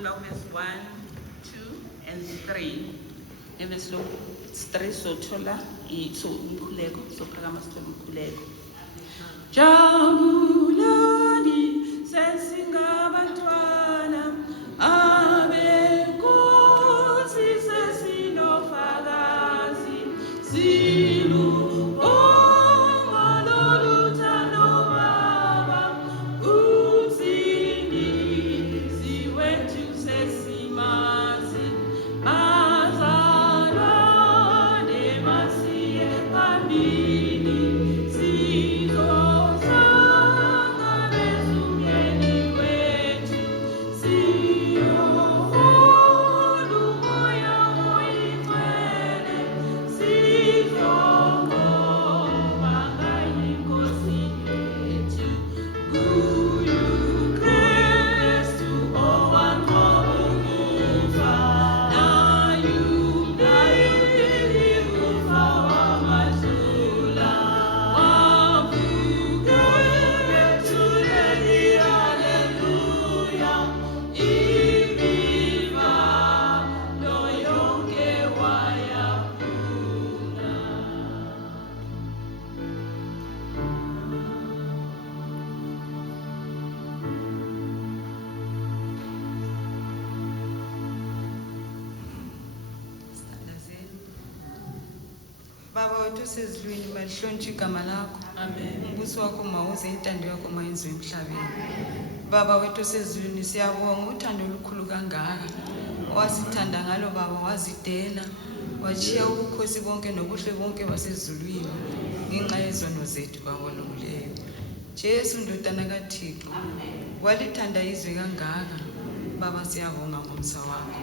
verse 1, 2, and 3. In verse 3, so thola, so umkhuleko, so phakama sithole umkhuleko. Jabulani sesingabantwana abenkosi sesinofakazi silubonga loluthando Baba umsindisi wethu sesimazi bazalwane masiye phambili Baba wethu sezulwini malihlonitshwe igama lakho. Amen. Umbuso wakho mawuze, intando yakho mayenziwe emhlabeni. Baba wethu sezulwini siyabonga uthando olukhulu kangaka wasithanda ngalo Baba, wazidela wachiya ubukhosi bonke nobuhle bonke basezulwini ngenxa yezono zethu Baba olungileyo. Jesu ndodana kaThixo, walithanda izwe kangaka Baba, siyabonga ngomsa wakho.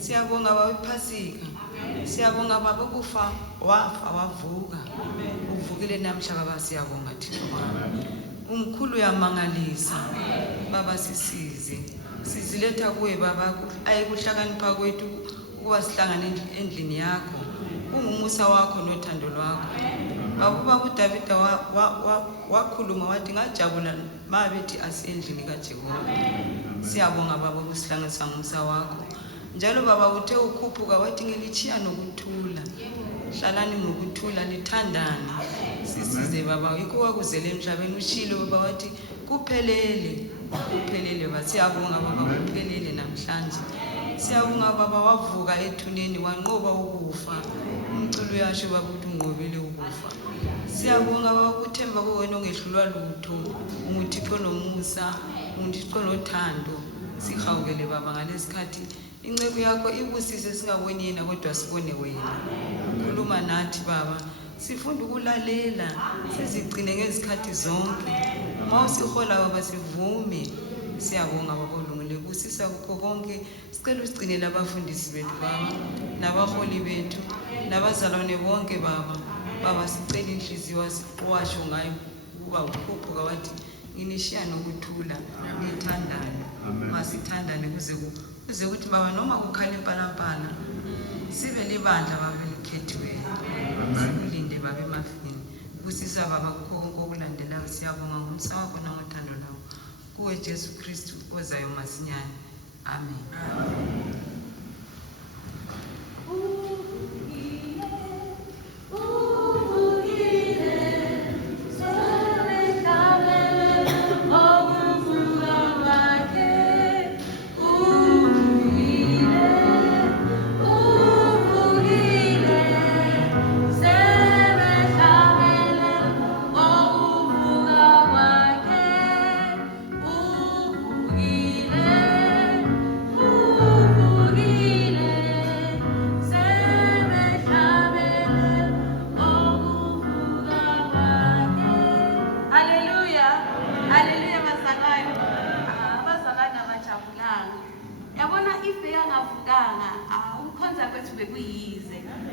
Siyabonga Baba iPhasika. Siyabonga Baba ukufa wafa wavuka. Uvukile namhla Baba, siyabonga Thixo wami. Umkhulu uyamangalisa Baba, sisize. Siziletha kuwe Baba, ayikuhlakanipha kwethu ukuba sihlangane endlini yakho. Kungumusa wakho nothando lwakho. Baba uDavida wakhuluma wathi ngajabula mabethi asendlini kaJehova. Siyabonga Baba ukusihlanganisa ngumusa wakho. Njalo Baba uthe ukhuphuka wathi ngilichiya nokuthula. Hlalani ngokuthula lithandane. Sisize Baba, yikho wakuzele emhlabeni ushilo Baba wathi kuphelele. Kuphelele Baba, siyabonga Baba kuphelele namhlanje. Siyabonga Baba wavuka ethuneni wanqoba ukufa. Umculo yasho Baba ukuthi unqobile ukufa. Siyabonga Baba ukuthemba kuwena ongehlulwa lutho. UnguThixo nomusa, UnguThixo nothando. Sihawukele Baba ngalesikhathi incebo yakho ibusise singaboni yena kodwa sibone wena. Khuluma nathi Baba, sifunda ukulalela, sizigcine ngezikhathi zonke. Mawusihola Baba sivume. Siyabonga Baba olungile busisa kukho konke. Sicela usigcine labafundisi bethu Baba, nabaholi bethu, nabazalwane bonke Baba. Baba sicela inhliziyo washo ngayo ukuba ukhuphuka wathi nginishiya nokuthula ngithandane. Masithandane kuze ukuthi Baba noma kukhala impalampala sibe libandla Baba elikhethiweyo. Sikulinde Baba emafini. Busisa Baba kukho konke okulandelayo. Siyabonga ngomsa wakho nangothando lwakho. Kuwe Jesu Kristu ozayo masinyane. Amen.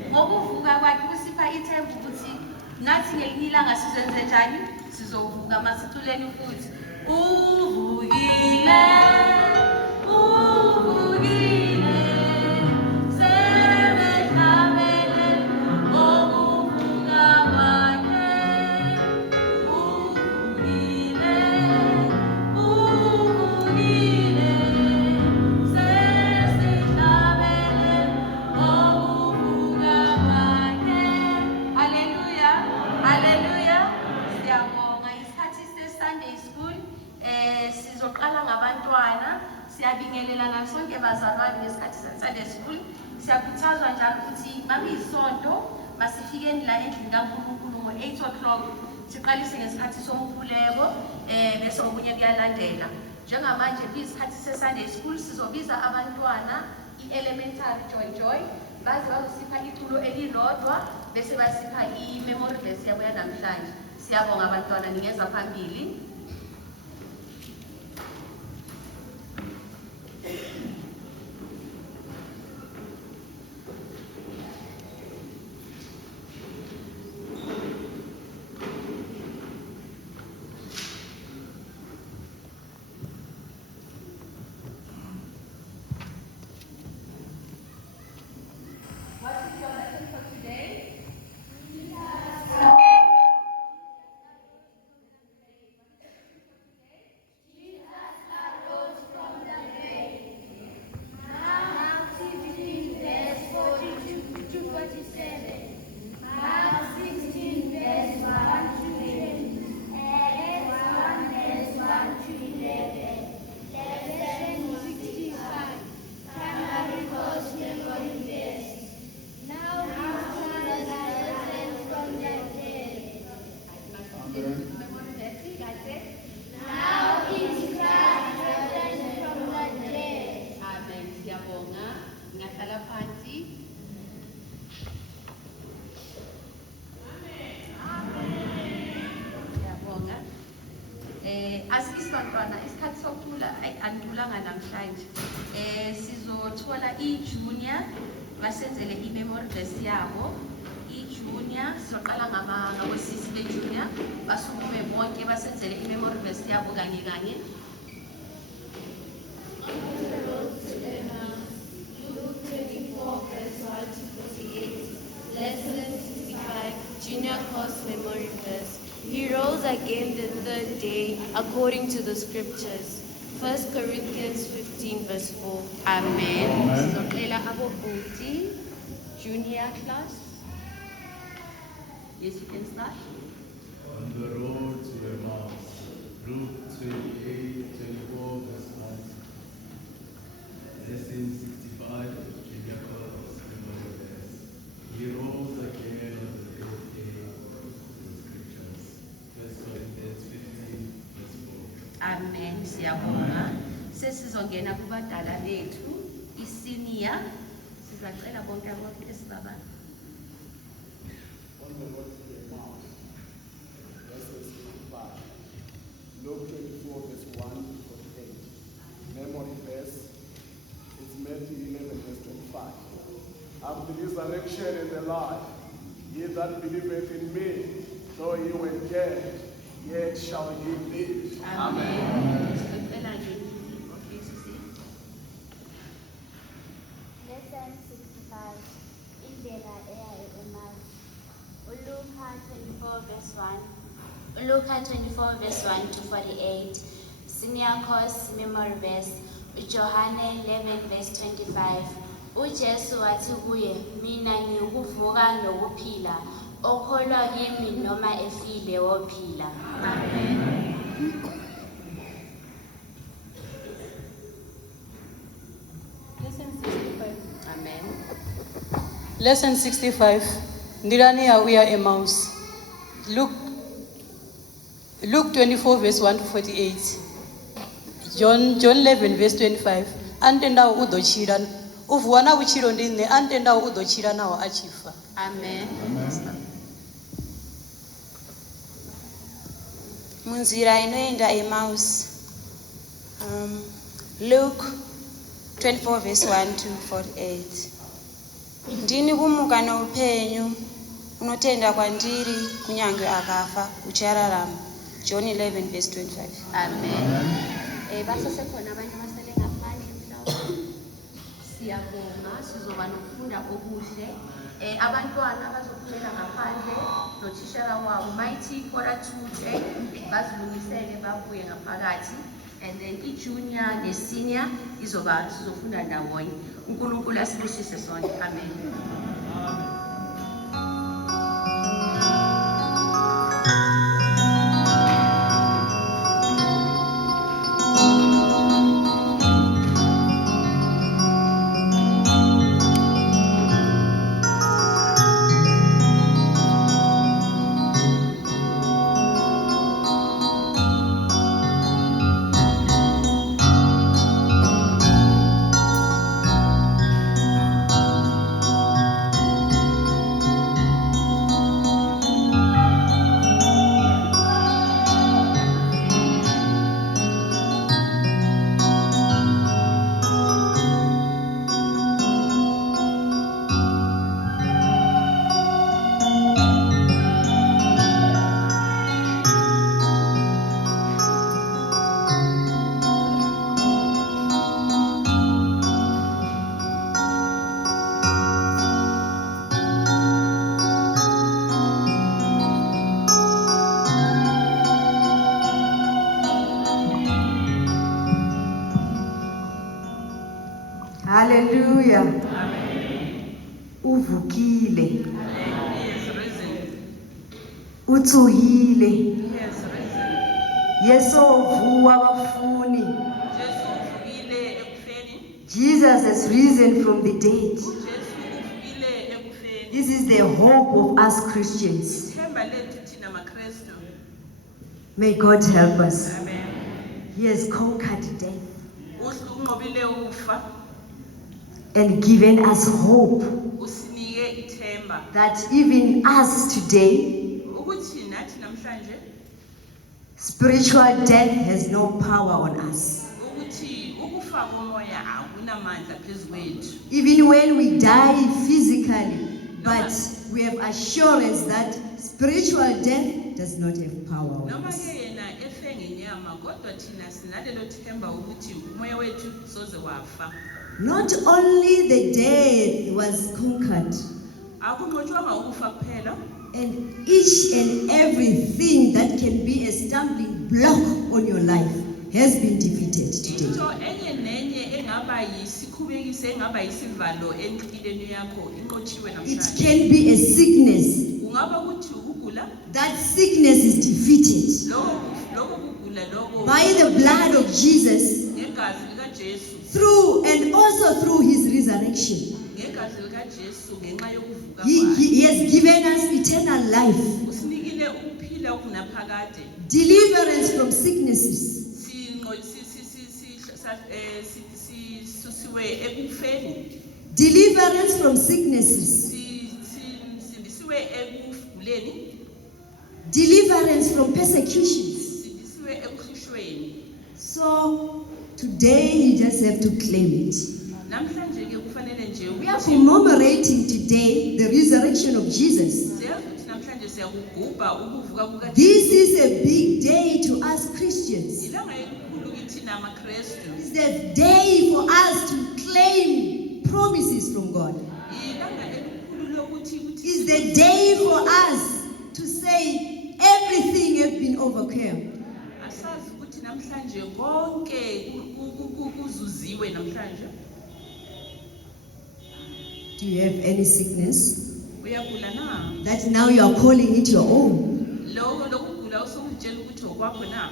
Ngokuvuka kwakhe kusipha ithemba ukuthi nathi ngelinye ilanga sizenze njani, sizovuka. Masiculeni futhi uvukile, uvukile, sebehlabele ngokuvuka kwakhe. Uvukile, uvukile, sebehlabele Siyabingelela sonke bazalwane ngesikhathi se-Sunday School. Siyakhuthazwa njalo ukuthi babiyisonto masifikeni la endlini kaNkulunkulu ngo-8 o'clock siqalise ngesikhathi somkhuleko bese okunye kuyalandela. Njengamanje kuyisikhathi se-Sunday School sizobiza abantwana i-elementary joy baze bazosipha iculo elilodwa bese basipha i-memory verse yabo yanamhlanje. Siyabonga abantwana ningeza phambili. Asisibantwana isikhathi sokucula andulanga namhlanje. Sizothola i-junior basenzele i-memory verse yabo. I-junior sizoqala ngawesisi be-junior basukume bonke basenzele i-memory verse yabo kanye kanye. Luke 24 verse 1 to 48. Lesson 65. Junior course memory verse. He rose again the third day, according to the scriptures. 1 Corinthians 15, verse 4. Amen. Sizocela abo-OT, junior class. Yes, you can start. On the road to Emmaus, Luke 28, 24, verse 1. Lesson 65, Junior course memory verse. He rose again on the third day, Corinthians 15, verse 4. Amen. Siyabonga. Sesizongena kubadala bethu i-senior. Sizacela bonke abafundisi On the road to Emmaus, lesson 65. Luke 24, verse 1 to 48. Memory verse is Matthew 11, verse 25. After the resurrection and the life, he that believeth in me, though he were dead, yet shall he live. Amen. Sizocela nje. Okay, sisi. Lesson 65. Indlela eya e-Emmaus. Luka 24 verse 1. Luka 24 verse 1 to 48. Senior course memory verse. Johane 11 verse 25. uJesu wathi kuye, mina ngikuvuka nokuphila, okholwa kimi noma efile wophila. Amen. Lesson 65. Amen. Lesson 65. Ndirani ya uya Emmaus. Luke 24 verse 1 to 48. John 11 verse 25. Antenda udochira uvuwa na uchiro ndine antenda udochira nawo achifa. Amen. Munzira inoenda Emmaus. Luke 24 verse 1 to 48. Ndini kumuka noupenyu, unotenda kwandiri kunyange akafa uchararama. John 11 verse 25. Amen. Basesekhona abantu abasele ngaphandle mhlawumbe. Siyabonga sizoba nokufunda okuhle. Abantwana bazophumela ngaphandle nothishara wabo mayithi kora 2:10 bazilungisele babuye ngaphakathi, and then i-junior ne-senior sizofunda ndawonye. uNkulunkulu asibusise sonke. Amen. Hallelujah. Uvukile. He is risen. Utsuhile. He has risen. Yesu vuwa bafuni. Jesu uvukile ekufeni. Jesus has risen from the dead. Jesu uvukile ekufeni. This is the hope of us Christians. Ithemba lethu thina maKristu. May God help us. Amen. He has conquered death Unqobile ukufa, and given us hope usinike ithemba that even us today, ukuthi nathi namhlanje spiritual death has no power on us. ukuthi ukufa komoya akunamandla phezu kwethu. Even when we die physically, but we have assurance that spiritual death does not have power on Noma us. ke yena efe ngenyama kodwa thina sinalelo themba ukuthi umoya wethu soze wafa. Not only the death was conquered, Akunqotshwanga ukufa kuphela, and each and everything that can be a stumbling block on your life has been defeated today. into enye nenye engaba yisikhubekisi engaba yisivalo empilweni yakho inqotshiwe It namhlanje. can be a sickness. Kungaba ukuthi ukugula, That sickness is defeated lokho kugula lokho by the blood of Jesus, ngegazi likaJesu, through and also through his resurrection. ngegazi likaJesu ngenxa yokuvuka He kwakhe. has given us eternal life, Usinikile ukuphila okunaphakade. deliverance from sicknesses, Sisusiwe ekufeni, deliverance from sicknesses, sindisiwe ekuguleni, deliverance from persecutions. sindisiwe ekuhlushweni. So today you just have to claim it. Namhlanje ke kufanele nje We are ukuthi commemorating today the resurrection of Jesus. siyazi ukuthi namhlanje siyakugubha ukuvuka kukaJesu. This is a big day to us Christians. Ilanga elikhulu kithi namaKristu. It's the day for us to claim promises from God. Ilanga elikhulu lokuthi It's the day for us to say everything has been overcome. asazi ukuthi namhlanje konke kuzuziwe namhlanje. Do you have any sickness Uyagula na? that now you are calling it your own? Lokugula usukutshela ukuthi okwakho na?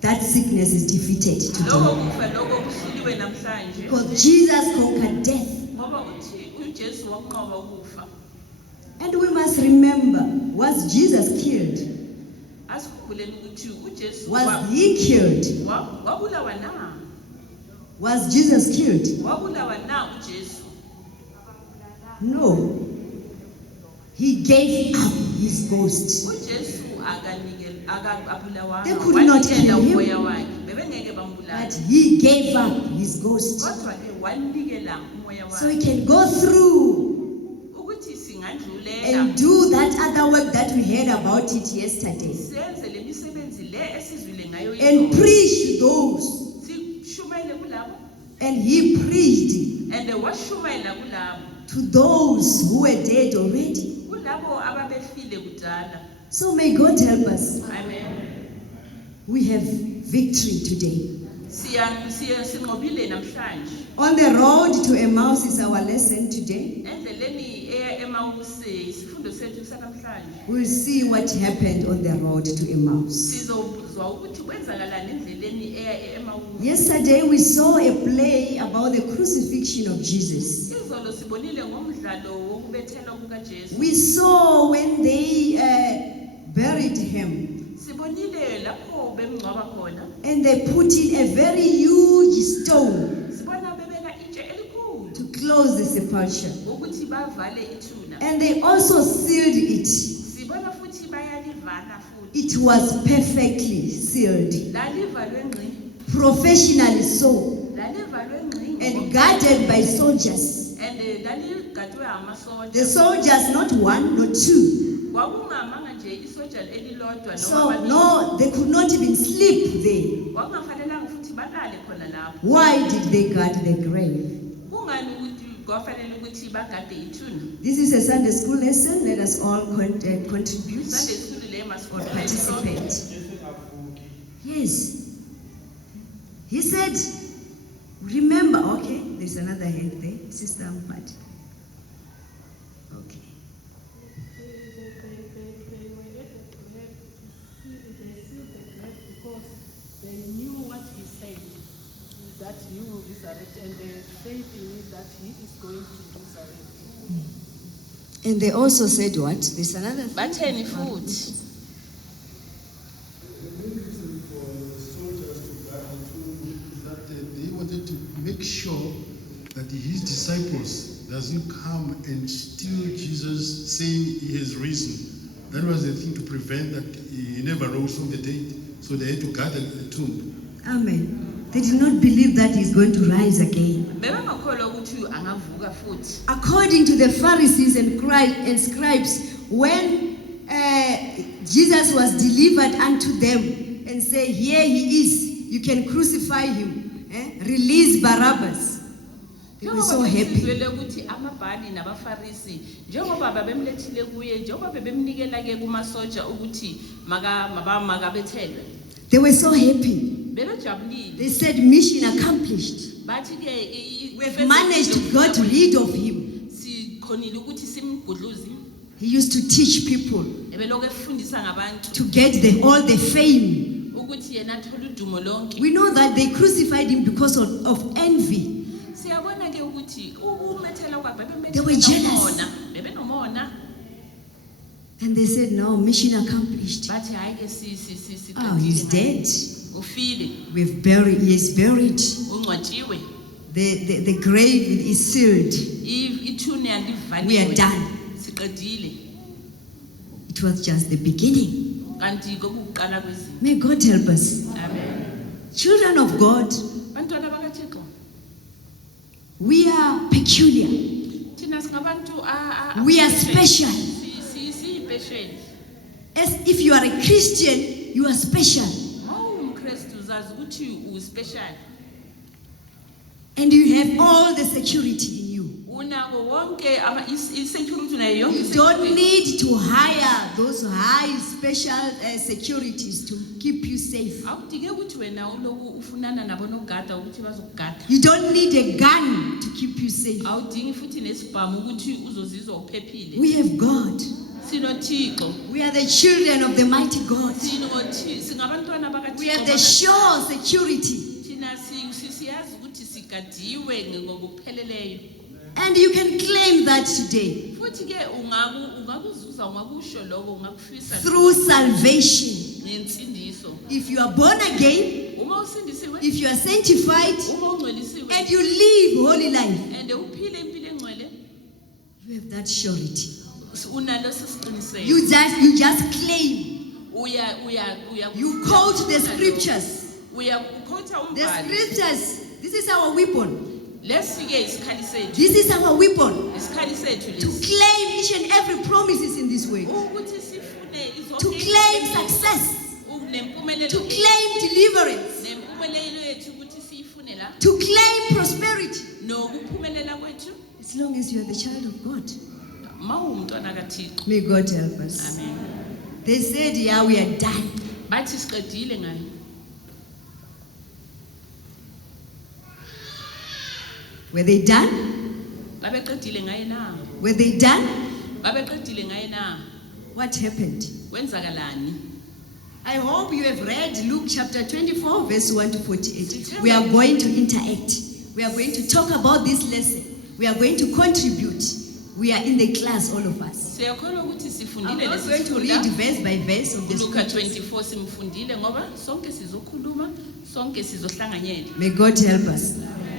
That sickness is defeated Lokho today. kufa lokho kusuliwe namhlanje. Because Jesus conquered death. Ngoba uthi uJesu waqoba ukufa. And we must remember, was Jesus killed? Asikhumbuleni ukuthi uJesu Was he killed? wabulawa na? Was Jesus killed? Wabulawa na uJesu? No. He gave up his ghost. uJesu akabulawa. They could not kill him. umoya wakhe. Bebengeke bambulala. But he gave up his ghost. Kodwa ke wanikela umoya So he wakhe. can go through Ukuthi singandlulela and do that other work that we heard about it yesterday. senze lemisebenzi le esizwile ngayo And yinto. preach to those. Sishumayele kulabo And he preached and washumayela kulabo. to those who were dead already. Kulabo ababefile kudala. So may God help us. Amen. We have victory today. Sinqobile namhlanje. On the road to Emmaus is our lesson today. Endleleni eya eMawuse isifundo sethu sanamhlanje. We'll see what happened on the road to Emmaus. Sizozwa ukuthi kwenzakalani endleleni eya eMawuse. Yesterday we saw a play about the crucifixion of Jesus. Izolo sibonile ngomdlalo wokubethelwa kukaJesu. We saw when they buried him Sibonile lapho bemngcwaba khona. and they put in a very huge stone Sibona bebeka itshe elikhulu to close the sepulchre. ukuthi bavale ithuna. And they also sealed it. Sibona futhi bayalivala futhi. It was perfectly sealed, Lalivalwe ngqi. professionally so, Lalivalwe ngqi. and guarded by soldiers. And laligadwe amasoja. The soldiers, not one, not two. Kwakungamanga nje isoja elilodwa So, noma babili. no, they could not even sleep there. Kwakungafanelanga futhi balale khona lapho. Why did they guard the grave? Kungani ukuthi kwafanele ukuthi bagade ithuna? This is a Sunday school lesson. Let us all contribute Sunday school le or masikole. participate. Yes. He said, remember, Okay, there's another hand there. Sister Ampati. Okay. They were able to have they sealed the grave because they knew what he said, that he will resurrect, and they faith in it that he is going to resurrect. And they also said what? There's another thing. Batheni futhi. The main reason for the soldiers to guard the tomb is that they wanted to make sure that his disciples doesn't come and steal Jesus saying he has risen. That was the thing to prevent that he never rose from the dead. So they had to guard the tomb. Amen. They did not believe that he's going to rise again. Bebangakholwa ukuthi angavuka futhi. According to the Pharisees and scribes, when Jesus was delivered unto them and say, here he is, you can crucify him, release Barabbas. They were so happy. Ukuthi amabhali nabafarisi njengoba babemlethile kuye njengoba bebemnikela ke kumasoja ukuthi makabethelwe. They were so happy. Belajabulile. They said, mission accomplished. Bathi ke We've managed to get rid of him. sikhonile ukuthi simgudluze. He used to teach people Ebeloku efundisa ngabantu to get all the fame. ukuthi yena athola udumo lonke. We know that they crucified him because of envy. Siyabona ke ukuthi ukumethela kwakhe They were jealous. bebenomona. And they said, no, mission accomplished. Bathi hayi ke Oh, he's dead. ufile He is buried. ungcwatshiwe. The grave is sealed. Ithune alivaliwe. We are done. Siqedile. It was just the beginning. Kanti kokuqala kwezinto. May God help us. Amen. Children of God, Bantwana bakaThixo. we are peculiar. Thina singabantu We are special. Siyipesheli. As if you are a Christian, you are special. Mawumkrestu uzazi ukuthi uspecial. And you have all the security in you. Unako wonke security nayo yonke. You don't need to hire those high special securities to keep you safe. Awudinge ukuthi wena uloku ufunana nabo nogada ukuthi bazokugada. You don't need a gun to keep you safe. Awudingi futhi nesibhamu ukuthi uzozizwa uphephile. We have God. Sinothixo. We are the children of the mighty God. Singabantwana bakaThixo. We have the sure security. Thina siyazi ukuthi sigadiwe ngokupheleleyo. And you can claim that today Futhi ke ungakuzuza ungakusho lokho ungakufisa through salvation. ngensindiso. If you are born again, Uma usindisiwe, if you are sanctified, uma ungcwelisiwe and you live holy life, and uphile impilo engcwele, you have that surety. unalo sesiqiniseko. You just claim. You quote the scriptures. Uyakhotha The umbhalo. scriptures. This is our weapon. Lesike isikhali sethu. This is our weapon. Isikhali sethu To lesi. claim each and every promises in this way. Ukuthi sifune To claim success. nempumelelo. To claim deliverance. Nempumelelo yethu ukuthi siyifune la. To claim prosperity. Nokuphumelela kwethu. As long as you are the child of God. Mawumntwana kaThixo. May God help us. Amen. They said, yeah, we are done. Bathi siqedile ngayo. Were they done? Babeqedile ngaye na? Were they done? Babeqedile ngaye na? What happened? Kwenzakalani? I hope you have read Luke chapter 24, verse 1 to 48. We are going to interact. We are going to talk about this lesson. We are going to contribute. We are in the class, all of us. Siyakholwa ukuthi I'm sifundile not going to read verse by verse of the Luka scriptures. 24 simfundile ngoba sonke sizokhuluma, sonke sizohlanganyela. May God help us.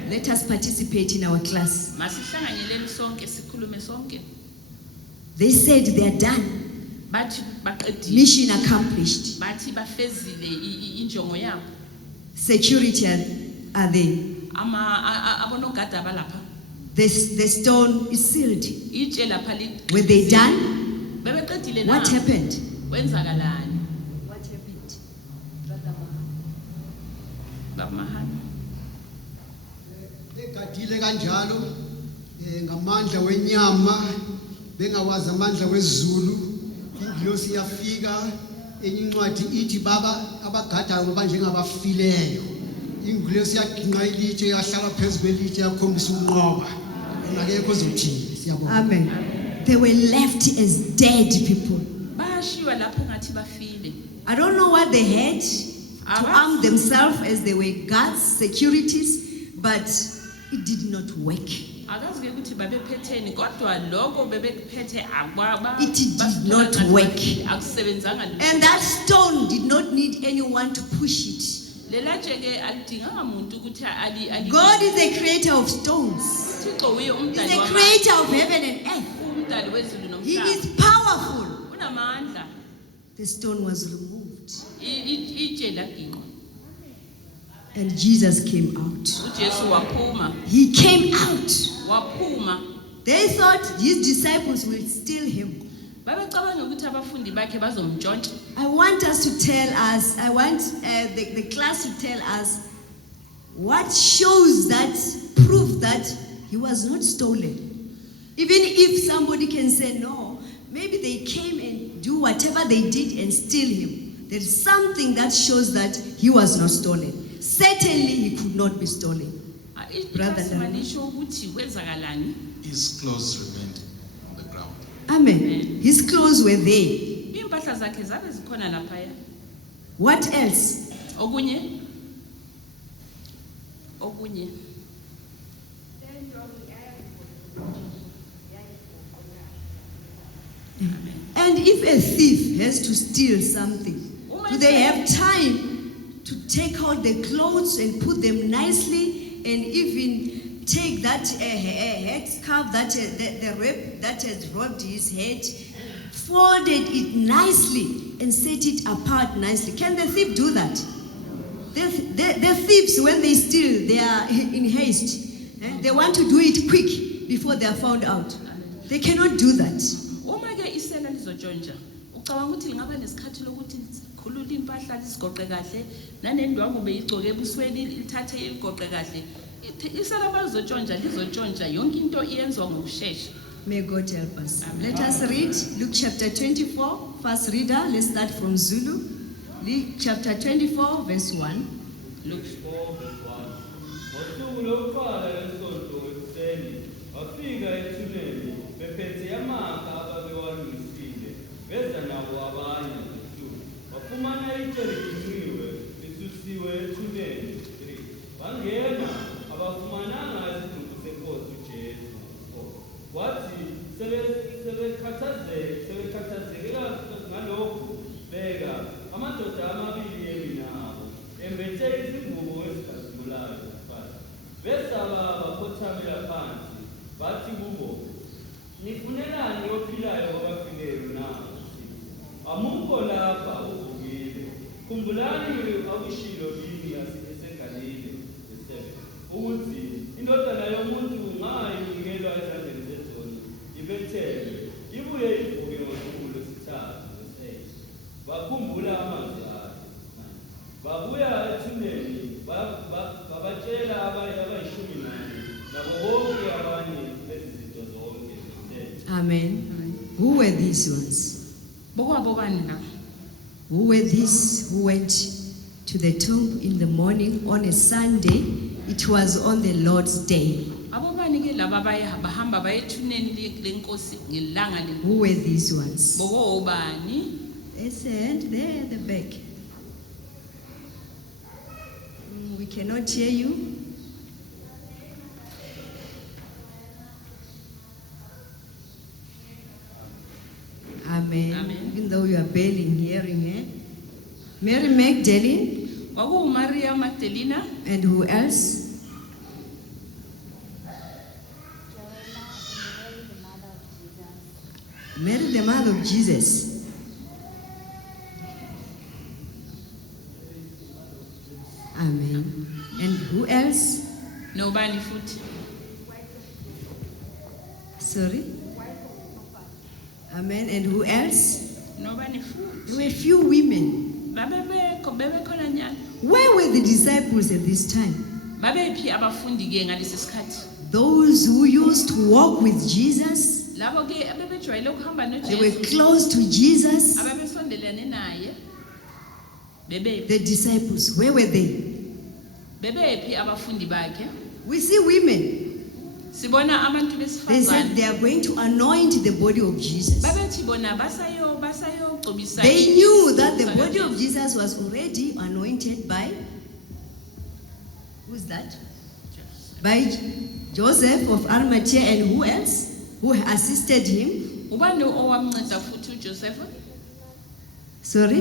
Let us participate in our class. Masihlanganyeleni sonke sikhulume sonke. They said they are done. Bathi baqedile. Mission accomplished. Bathi bafezile injongo yabo. Security are there. Abonogada abalapha. The stone is sealed. Itshe lapha li. Were they done? Bebeqedile na? What happened? Kwenzakalani? What happened? Baba Mahana. Begadile kanjalo ngamandla wenyama bengawazi amandla wezulu ingilosi yafika enye incwadi ithi baba abagadayo ngoba njengabafileyo ingule siyaginqa ilitshe yahlala phezu kwelitshe yakhombisa unqoba akekho ozothini siyabonga. Amen. They were left as dead people. Bayashiwa lapho ngathi bafile. I don't know what they had to arm themselves as they were guards, securities, but it did not work. Akazi ke ukuthi babephetheni kodwa lokho bebephethe It did not work. Akusebenzanga lutho. And that stone did not need anyone to push it. Lelatshe ke alidinganga umuntu ukuthi ali God is the creator of stones. Uthixo uye He's umdali the wamazwe. creator of heaven and earth. Umdali wezulu He nomhlaba. is powerful. Unamandla. The stone was removed. Itshe laginqwa. And Jesus came out. uJesu waphuma. He came out. Waphuma. They thought his disciples will steal him. Babecabanga ukuthi abafundi bakhe bazomntshontsha. I want us to tell us, I want the class to tell us what shows that, proof that he was not stolen. Even if somebody can say no, maybe they came and do whatever they did and steal him. There is something that shows that he was not stolen. Certainly he could not be stolen. Brother Dan. Malisho ukuthi kwenzakalani? His clothes remained on the ground. Amen. His clothes were there. Impahla zakhe zabe zikhona laphaya. What else? Okunye. And if a thief has to steal something, do they have time to take out the clothes and put them nicely and even take that head scarf, the wrap that has wrapped his head, folded it nicely and set it apart nicely? Can the thief do that? The thieves, when they steal, they are in haste. They want to do it quick before they are found out. They cannot do that. Uma ke isela lizotshontsha. Ucabanga ukuthi lingaba nesikhathi lokuthi khulula impahla lisigoqe kahle, nanendwangu beyigcoke ebusweni lithathe iligoqe kahle. Isela bazotshontsha lizotshontsha yonke into iyenzwa ngokusheshsha. May God help us. Let us read Luke chapter 24, first reader. Let's start from Zulu. Luke chapter 24, verse 1. Luke 4, verse 1. Ngosuku lokuqala lesonto ekuseni, wafika ethuneni, bephethe amakha ababewalungisile, beza nawo abanye ngethuba. Wafumana itshe liginqiwe, lisusiwe ethuneni. 3. Bangena, abafumananga isidumbu senkosi uJesu. 4. Wathi, sebekhathazekela ngalokhu, beka, amadoda amabili emi nabo, embethe izingubo ezikhazimulayo. 5. Besaba bakhothamela phansi, bathi kubo, nifunelani ophilayo kwabafileyo na? Amukho lapha uvukile. Khumbulani akushilo yini eseGalile. 7. Ukuthi indodana yomuntu ngayinikela esandleni sezoni, ibethelwe, ibuye ivuke ngosuku lwesithathu. 8. Bakhumbula amazwi akhe. Babuya ethuneni, babatshela abayishumi nanye nabo bonke abanye bezizinto zonke. 10. Amen. Who were these ones? Bokwabobani la? Who were these who went to the tomb in the morning on a Sunday? It was on the Lord's day. Abobani ke laba bahamba bayethuneni lenkosi ngelanga le. Who were these ones? Bokobani? It's and there at the back. We cannot hear you. Amen. Amen. Even though you are barely hearing it. Mary Magdalene. Maria Magdalena. And who else? Mary, the mother of Jesus. Amen. And who else? Nobani futhi. Sorry? Amen. And who else? Nobani futhi. There were few women. Bebekhona njani? Where were the disciples at this time? Babephi abafundi ke ngalesi sikhathi? Those who used to walk with Jesus. Labo ke abebejwayele ukuhamba noJesu. They were close to Jesus. Ababesondelene naye. The disciples, where were they? bebephi abafundi bakhe? We see women. Sibona abantu They said besifazane they are going to anoint the body of Jesus. babethi bona basayogcobisa They knew that the body of Jesus was already anointed by, who's that? By Joseph of Arimathea, and who else? Who assisted him? ubani owamnceda futhi uJoseph? Sorry?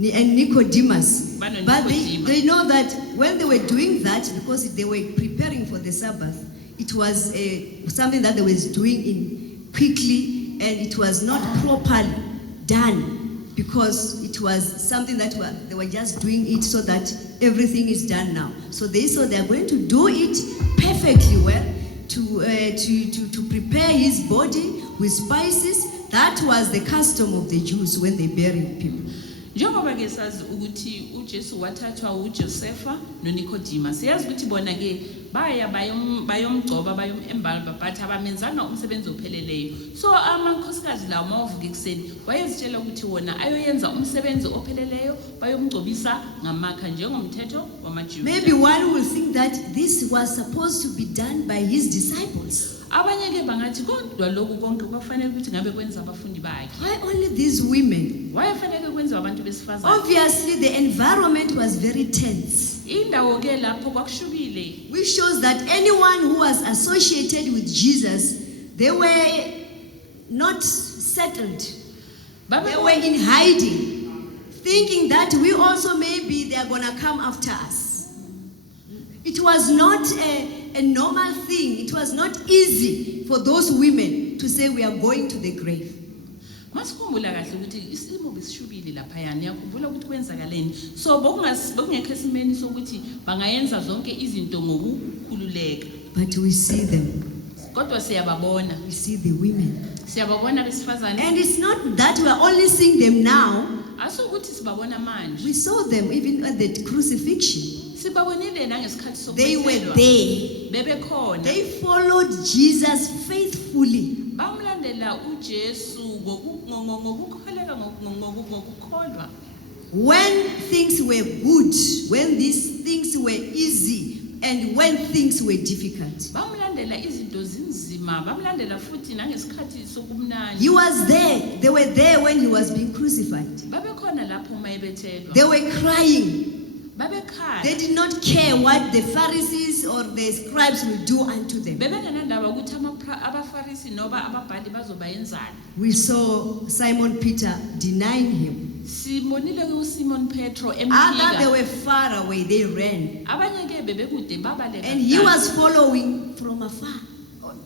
And Nicodemus. Bano But Nicodemus. they know that when they were doing that, because they were preparing for the Sabbath, it was something that they were doing in quickly, and it was not properly done, because it was something that they were just doing it so that everything is done now. So they saw they are going to do it perfectly well to prepare his body with spices. That was the custom of the Jews when they buried people. Njengoba ke sazi ukuthi uJesu wathathwa uJosefa noNicodemus. Siyazi ukuthi bona ke baya bayomgcoba bayomembalwa but abamenzanga umsebenzi opheleleyo. So amakhosikazi lawo mawavuka ekuseni wayezitshela ukuthi wona ayoyenza umsebenzi opheleleyo bayomgcobisa ngamakha njengomthetho wamaJuda. Maybe one will think that this was supposed to be done by his disciples. Abanye ke bangathi kodwa lokhu konke kwafanele ukuthi ngabe kwenza abafundi bakhe. Why only these women? Wayefanele kwenza abantu besifazane. Obviously, the environment was very tense. Indawo ke lapho kwakushubile. Which shows that anyone who was associated with Jesus, they were not settled. They were in hiding, thinking that we also maybe they are going to come after us. It was not a normal thing. It was not easy for those women to say we are going to the grave. Masikhumbula kahle ukuthi isimo besishubile lapha yana yakhumbula ukuthi kwenzakaleni. So bokungekho esimeni sokuthi bangayenza zonke izinto ngokukhululeka. But we see them. Kodwa siyababona. We see the women. Siyababona besifazane. And it's not that we are only seeing them now. Asukuthi sibabona manje. We saw them even at the crucifixion. Sibabonile nangesikhathi They were sokubethelwa. there. Bebekhona. They followed Jesus faithfully. Bamlandela uJesu ngokukholeka ngokukholwa. When things were good, when these things were easy, and when things were difficult. Bamlandela izinto zinzima, bamlandela futhi nangesikhathi sokumnandi. He was there. They were there when he was being crucified. Babekhona lapho uma ebethelwa. They were crying. Babekhala. They did not care what the Pharisees or the scribes will do unto them. Bebengenandaba ukuthi abafarisi noba ababhali bazobayenzani. We saw Simon Peter denying him. Simonile uSimon Petro Other they emphika. were far away, they ran. Abanye ke bebekude babaleka. And he was following from afar.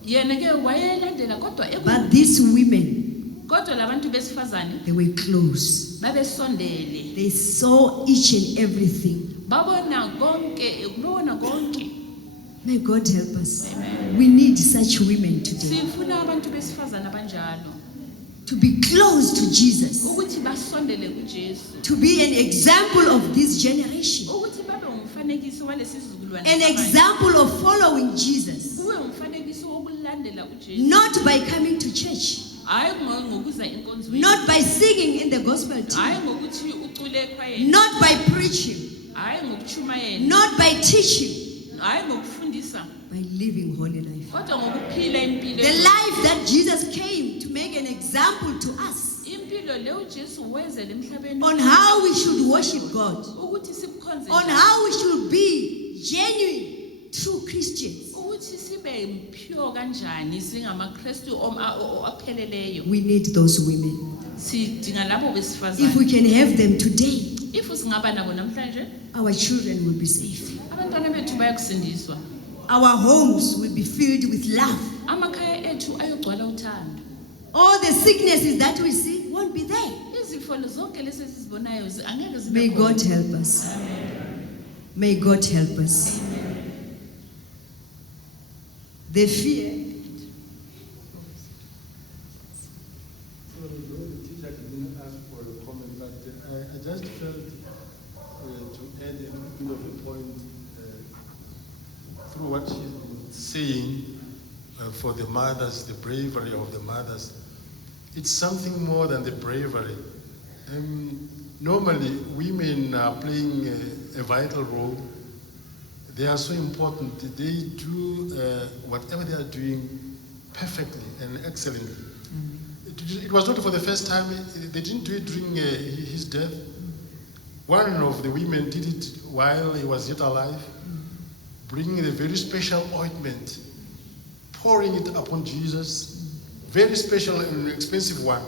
Yena ke wayelandela kodwa But these women, kodwa labantu besifazane they were close. babesondele. They saw each and everything. Babona konke. May God help us. We need such women today. Sifuna abantu besifazane abanjalo. To be close to Jesus. Ukuthi basondele kuJesu. To be an example of this generation. Ukuthi babe umfanekiso walesi sizukulwane. An example of following Jesus. Kube umfanekiso wokulandela uJesu. Not by coming to church. Hayi ngokuza enkonzweni. Not by singing in the gospel Hayi team. ngokuthi ucule ekhwayeni. Not by preaching. Hayi ngokuchumayela. Not by teaching. Hayi ngokufundisa. By living holy life. Kodwa ngokuphila impilo. The life that Jesus came to make an example to us Impilo le uJesu wezele emhlabeni. on how we should worship God, Ukuthi sibukhonze. on how we should be genuine, true Christians. Ukuthi sibe mpure kanjani singamaKristu apheleleyo. We need those women. Sidinga labo If besifazane. we can have them today, If singaba nabo namhlanje, our children will be safe. abantwana bethu bayakusindiswa. Our homes will be filled with love. Amakhaya ethu ayogcwala uthando. All the sicknesses that we see won't be there. Izifo zonke lezi sizibonayo angeke zibe May khona. God help us. May God help us. The fear. Sorry, the teacher didn't ask for a comment, but I just felt to add a little bit of a point through what she's been saying for the mothers, the bravery of the mothers. It's something more than the bravery. Normally, women are playing a vital role they are so important. They do whatever they are doing perfectly and excellently. It was not for the first time. They didn't do it during his death. One of the women did it while he was yet alive, bringing a very special ointment, pouring it upon Jesus, very special and expensive one,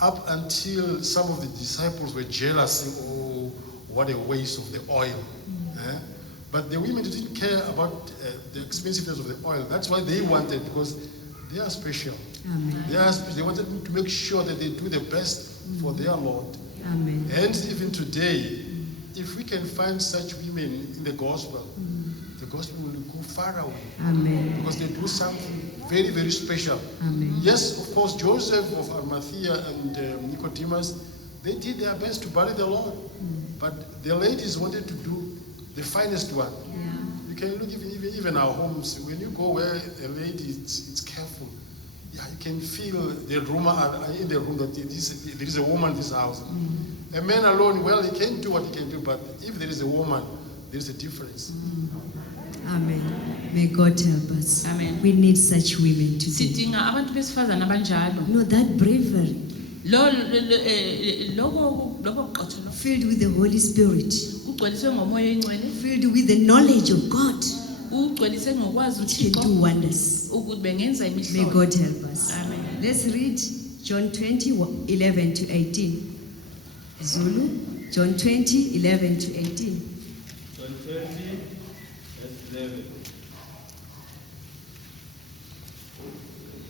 up until some of the disciples were jealous, saying, oh, what a waste of the oil. But the women didn't care about the expensiveness of the oil. That's why they wanted, because they are special. Amen. They wanted to make sure that they do the best for their Lord. Amen. And even today, if we can find such women in the gospel will go far away. Amen. Because they do something very, very special. Amen. Yes, of course, Joseph of Arimathea and Nicodemus, they did their best to bury the Lord. But the ladies wanted to do the finest one. Yeah. You can look even our homes. When you go where a lady is careful, yeah, you can feel the rumor in the room that there is a woman in this house. A man alone, well, he can do what he can do, but if there is a woman, there is a difference. Amen. May God help us. Amen. We need such women today. Sidinga abantu besifazana abanjalo. No, that bravery. Lokho buqotho Filled with the Holy Spirit. ugcweliswe ngomoya oyingcwele. Filled with the knowledge of God. Ugcwelise ngokwazi It can do wonders. ukuthi bengenza May imihlolo. God help us. Amen. Let's read John 20, 11 to 18. Zulu, John 20, 11 to 18. John 20, verse 11.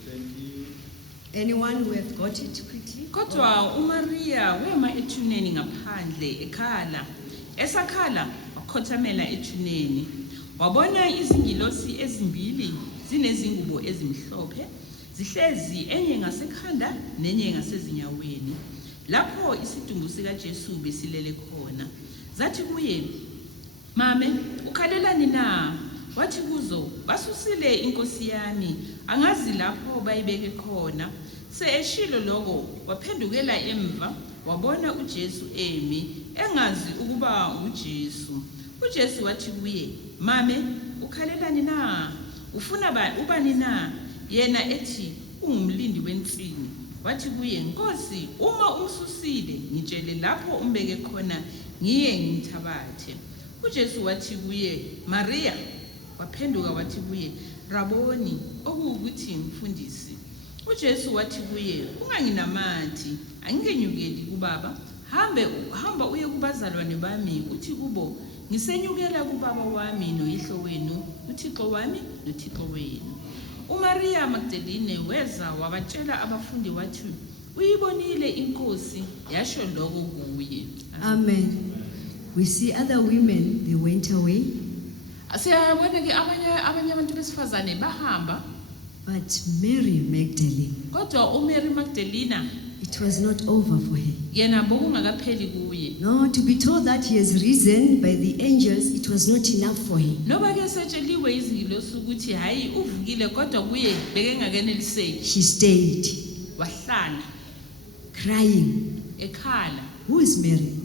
20. Anyone who have got it quickly? Kodwa uMaria wema ethuneni ngaphandle ekhala. Esakhala wakhothamela ethuneni. Wabona izingilosi ezimbili zinezingubo ezimhlophe zihlezi enye ngasekhanda nenye ngasezinyaweni. Lapho isidumbu sika Jesu besilele khona. Zathi kuye, "Mame, ukhalelani na?" Wathi kuzo, "Basusile inkosi yami, angazi lapho bayibeke khona." Eshilo lokho waphendukela emva wabona uJesu emi engazi ukuba uJesu. uJesu wathi kuye, "Mame, ukhalelani na? Ufuna ubani na?" Yena ethi, "Ungumlindi wensini." Wathi kuye, "Nkosi, uma umsusile ngitshele lapho umbeke khona ngiye ngimthabathe." uJesu wathi kuye, "Maria." Waphenduka wathi kuye, "Raboni," okuwukuthi mfundisi. uJesu wathi kuye, "Unganginamathi, angikenyukeli kuBaba. Hamba uye kubazalwane bami uthi kubo, ngisenyukela kuBaba wami noyihlo wenu, uThixo wami noThixo wenu." uMaria Magdalene weza wabatshela abafundi wathi, "Uyibonile inkosi yasho lokho kuye." Amen. We see other women, they went away. Asiyabona ke abanye abantu besifazane bahamba. But Mary Magdalene, Kodwa uMary Magdalena it was not over for her. yena bokungakapheli kuye. No, to be told that he has risen by the angels, it was not enough for him. Noba ke setsheliwe izingilosi ukuthi hayi uvukile kodwa kuye bekengakeneliseki. She stayed, Wahlala crying. ekhala. Who is Mary?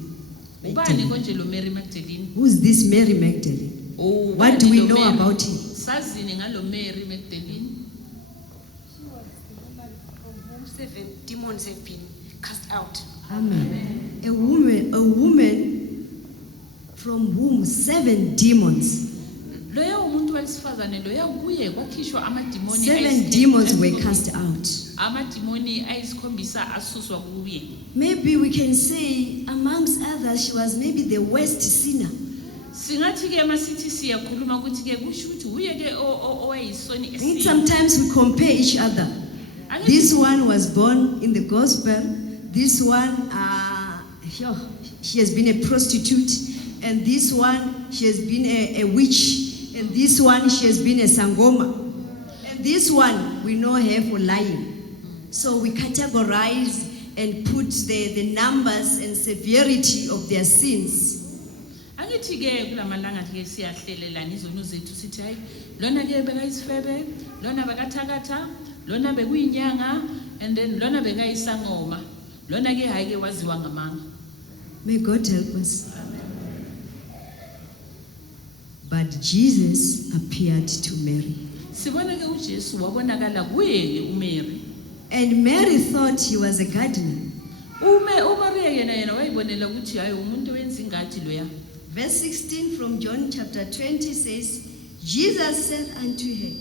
Ubani konje lo Mary Magdalene? Who is this Mary Magdalene? Oh, What do we know about him? Sazini ngalo Mary Magdalene? She was the woman from whom 7 demons have been cast out. Amen. A woman from whom 7 demons, Loya umuntu wesifazane loya kuye kwakhishwa amadimoni 7 demons were cast out. amadimoni ayisikhombisa asuswa kuye. Maybe we can say, amongst others, she was maybe the worst sinner. Singathi ke masithi siyakhuluma ukuthi ke kusho ukuthi uye ke owayisoni I think esini. sometimes we compare each other. This one was born in the gospel. This one, she has been a prostitute. And this one, she has been a witch. And this one, she has been a sangoma. And this one, we know her for lying. So we categorize and put the numbers and severity of their sins. Angithi ke kulamalanga ke siyahlelelana izono zethu sithi hayi lona ke bekayisifebe, lona bekathakatha, lona bekuyinyanga, and then lona bekayisangoma, lona ke hayi ke waziwa ngamanga. May God help us. But Jesus appeared to Mary. Sibona ke uJesu wabonakala kuye uMary. And Mary thought he was a gardener. uMaria yena wayibonela ukuthi hayi umuntu wenza ingadi loya. Verse 16 from John chapter 20 says, Jesus said unto her,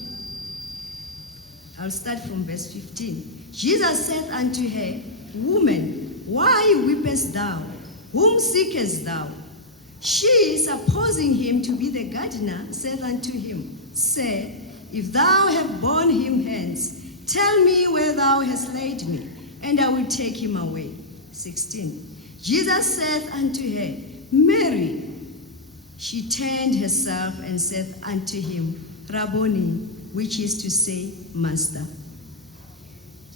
I'll start from verse 15. Jesus said unto her, Woman, why weepest thou? Whom seekest thou? She, supposing him to be the gardener, said unto him, Sir, if thou have borne him hence, tell me where thou hast laid me, and I will take him away. 16. Jesus said unto her, Mary. She turned herself and said unto him, Rabboni, which is to say, Master.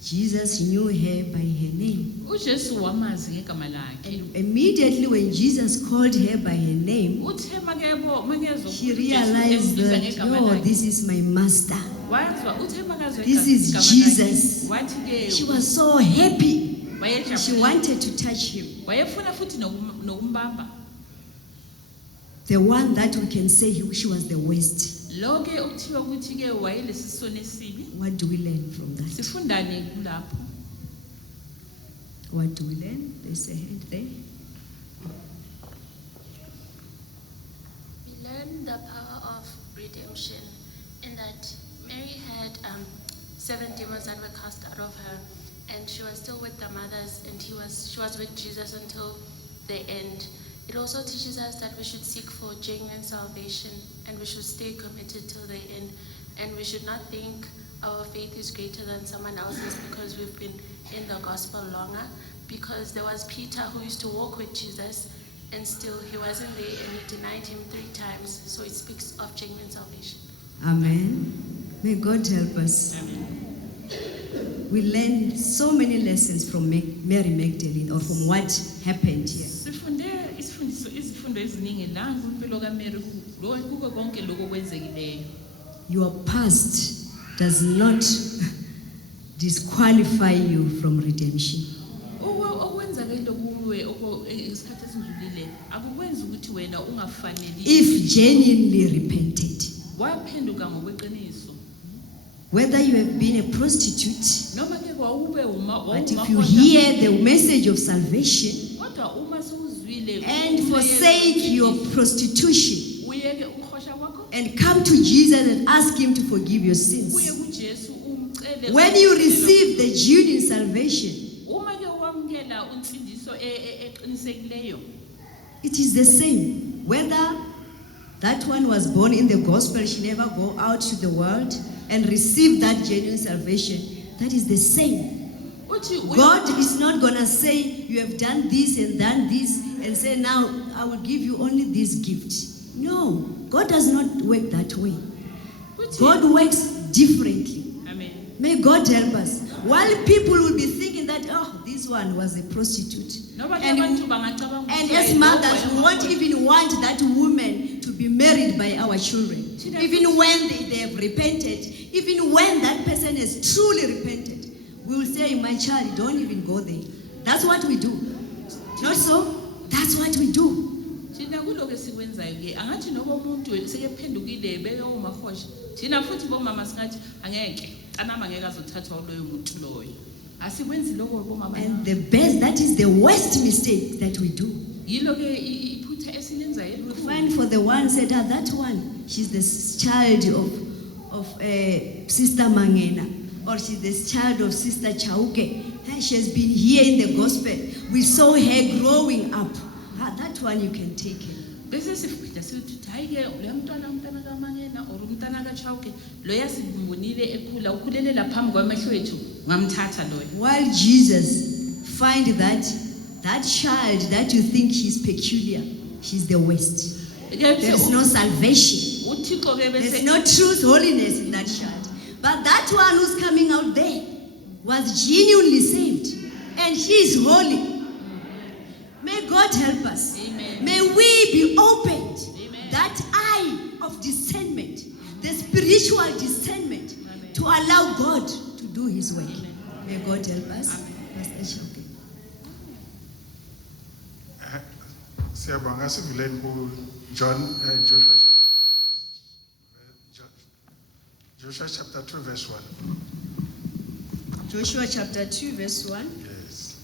Jesus knew her by her name. uJesu wamazi ngegama lakhe. And immediately when Jesus called her by her name, Uthe makezwa she realized that, oh, this is my master. wazwa uthe makezwa This is igama Jesus. lakhe, wathi ke She was so happy. wayejabule. She wanted to touch him. Wayefuna futhi nokumbamba. The one that we can say she was the worst. Lo ke okuthiwa ukuthi ke wayelesisono esibi. What do we learn from that? Sifundane kulapho. What do we learn? There's a hand there. We learn the power of redemption in that Mary had 7 demons that were cast out of her, and she was still with the mothers, and she was with Jesus until the end. It also teaches us that we should seek for genuine salvation, and we should stay committed till the end, and we should not think our faith is greater than someone else's because we've been in the gospel longer, because there was Peter who used to walk with Jesus, and still he wasn't there, and he denied him 3 times. So it speaks of genuine salvation. Amen. May God help us. We learn so many lessons from Mary Magdalene, or from what happened here. Sifunde izifundo eziningi la kumpilo kaMary kuko konke lokho kwenzekileyo. Your past does not disqualify you from redemption. Okwenzakile kuwe isikhathi esindlulile akukwenza ukuthi wena ungafaneli. If genuinely repented. Waphenduka ngokweqiniso. Whether you have been a prostitute, Noma ke kwawube but if you hear the message of salvation kodwa uma sewuzwile and forsake your prostitution uyeke ukhosha kwakho and come to Jesus and ask him to forgive your uye sins, kuJesu umcele. when you receive the genuine salvation, uma ke wamkela unsindiso eqinisekileyo, it is the same. Whether that one was born in the gospel, she never go out to the world and receive that genuine salvation, that is the same. God is not going to say, you have done this and done this, and say, now I will give you only this gift. No, God does not work that way. God works differently. Amen. May God help us. While people will be thinking that, oh, this one was a prostitute. And as mothers, we won't even want that woman to be married by our children. Even when they have repented, even when that person has truly repented, we will say, my child, don't even go there. That's what we do. Not so? That's what we do. Thina kuloko sikwenzayo ke angathi noba umuntu sekephendukile beke umahosha thina futhi bomama singathi angeke canama ngeke azothathwa loyo muntu loyo asikwenzi lokho bomama. And the best, that is the worst mistake that we do. Yilo ke iphutha esilenzayo. Fine for the one said, that one, she's the child of Sister Mangena, or she's the child of Sister Chauke. She has been here in the gospel. We saw her growing up. That one you can take her. Bese sifika sithi hayi ke lo mntwana kaMangena or umntwana kaChauke lo yasibunile ekhula ukhulele laphambi kwamehlo ethu ngamthatha loyo. While Jesus find that child that you think she's peculiar, she's the worst. There is no salvation. There's no truth, holiness in that child. But that one who's coming out there was genuinely saved, and she is holy. May God help us. Amen. May we be opened. Amen. That eye of discernment, the spiritual discernment, to allow God to do his work. Amen. May God help us. Pastor Shauke. Siyabonga sivuleni ku Joshua chapter 1 verse Joshua chapter 2 verse 1. Joshua chapter 2, verse 1. Yes.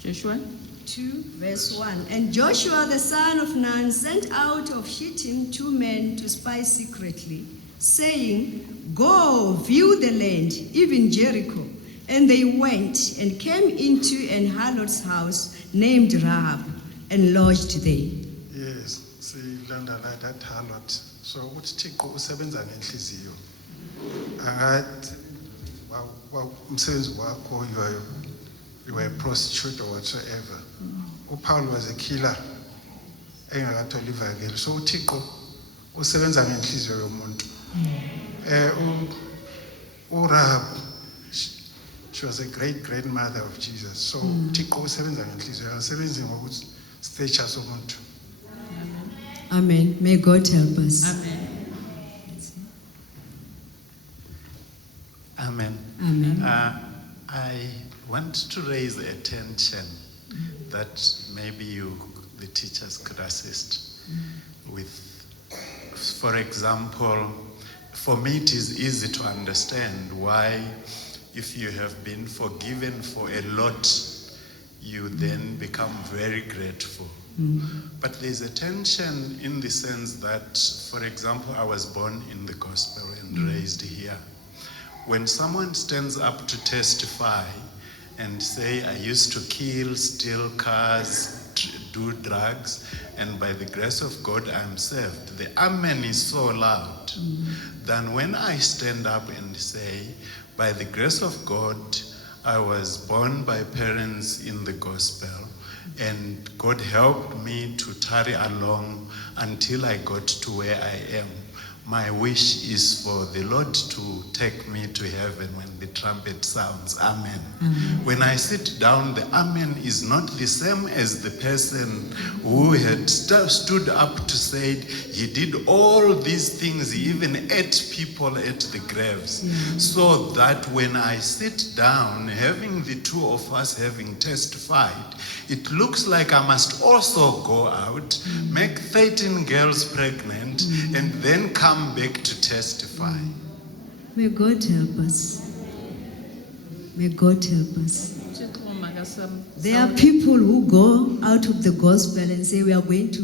Joshua 2, verse 1. And Joshua the son of Nun sent out of Shittim 2 men to spy secretly, saying, Go, view the land, even Jericho. And they went and came into an harlot's house named Rahab, and lodged there. Yes, silanda la that harlot. So uthi Thixo usebenza ngenhliziyo. Angathi umsebenzi wakho you were a prostitute or whatsoever. Paul was a killer. Engakatholi ivangeli. So uThixo usebenza ngenhliziyo yomuntu. Rahab, she was a great grandmother of Jesus. So Thixo usebenza ngenhliziyo. Akasebenzi ngokuthi stature somuntu. Amen. May God help us. Amen. Amen. Amen. I want to raise attention that maybe the teachers could assist with. For example, for me it is easy to understand why, if you have been forgiven for a lot, you then become very grateful. But there's a tension in the sense that, for example, I was born in the gospel and raised here. When someone stands up to testify and say, I used to kill, steal cars, do drugs, and by the grace of God I'm saved, the amen is so loud than when I stand up and say, by the grace of God, I was born by parents in the gospel, and God helped me to tarry along until I got to where I am. My wish is for the Lord to take me to heaven when the trumpet sounds. Amen. When I sit down, the amen is not the same as the person who had stood up to say he did all these things, he even ate people at the graves. So that when I sit down, having the two of us having testified, it looks like I must also go out, make 13 girls pregnant, and then come back to testify. May God help us. May God help us. There are people who go out of the gospel and say we are going to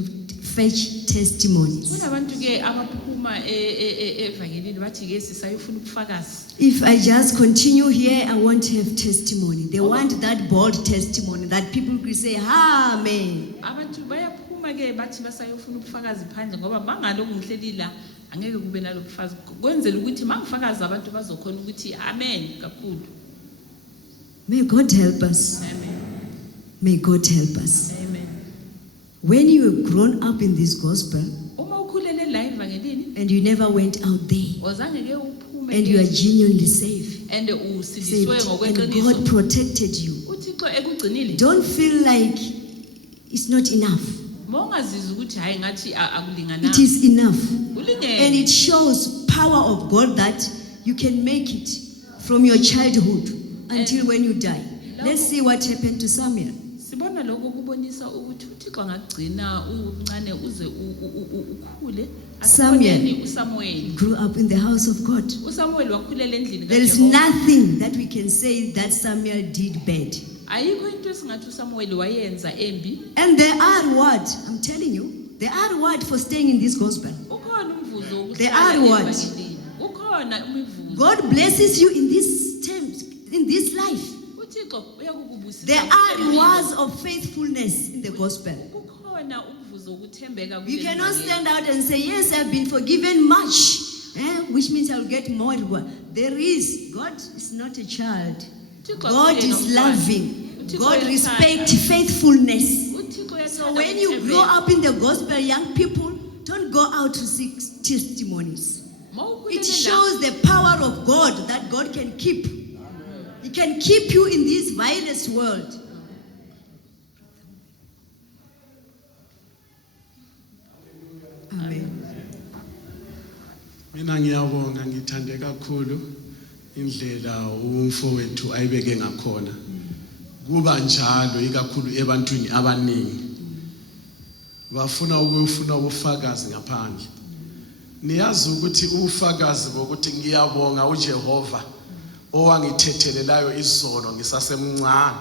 fetch testimonies. kunabantu ke abaphuma evangelini bathi ke sisayofuna ubufakazi. If I just continue here, I won't have testimony. They want that bold testimony that people could say, Amen. Abantu bayaphuma ke bathi basayofuna ubufakazi phandle ngoba mangaloku ngihleli la angeke kube nalobufakazi. Kwenzela ukuthi mangifakaza abantu bazokhona ukuthi amen kakhulu. May God help us. Amen. May God help us. Amen. When you have grown up in this gospel Uma ukhulele la evangelini and you never went out there ozange ke uphume and you are genuinely saved, and usindiswe and ngokweqiniso. God protected you, uThixo ekugcinile. don't feel like it's not enough. Mawungazizwa ukuthi hayi ngathi akulingana. It is enough. Kulingene. And it shows power of God that you can make it from your childhood until when you die. Let's see what happened to Samuel. Sibona lokho kubonisa ukuthi uThixo angagcina uncane uze ukhule. Samuel uSamuel grew up in the house of God. uSamuel wakhulela endlini There is nothing that we can say that Samuel did bad. ayikho into esingathi uSamuel wayenza embi. And there are what? I'm telling you, there are what for staying in this gospel. Ukhona umvuzo wokuhlala There are what? evangelini. Ukhona umvuzo. God blesses you in this terms, in this life. uThixo uyakubusisa. There are rewards of faithfulness in the gospel. Kukhona umvuzo wokuthembeka You kule cannot evangeli. stand out and say, yes, I've been forgiven much, which means I'll get more reward. There is. God is not a child. God is loving. God respects faithfulness. So when you grow up in the gospel, young people, don't go out to seek testimonies. It shows the power of God that God can keep. He can keep you in this vilest world. Amen. Mina ngiyabonga ngithande kakhulu indlela umfowethu ayibeke ngakhona. Kuba njalo ikakhulu ebantwini abaningi. bafuna ukufuna ubufakazi ngaphandle. Niyazi ukuthi ufakazi bokuthi ngiyabonga uJehova owangithethelelayo izolo ngisasemncane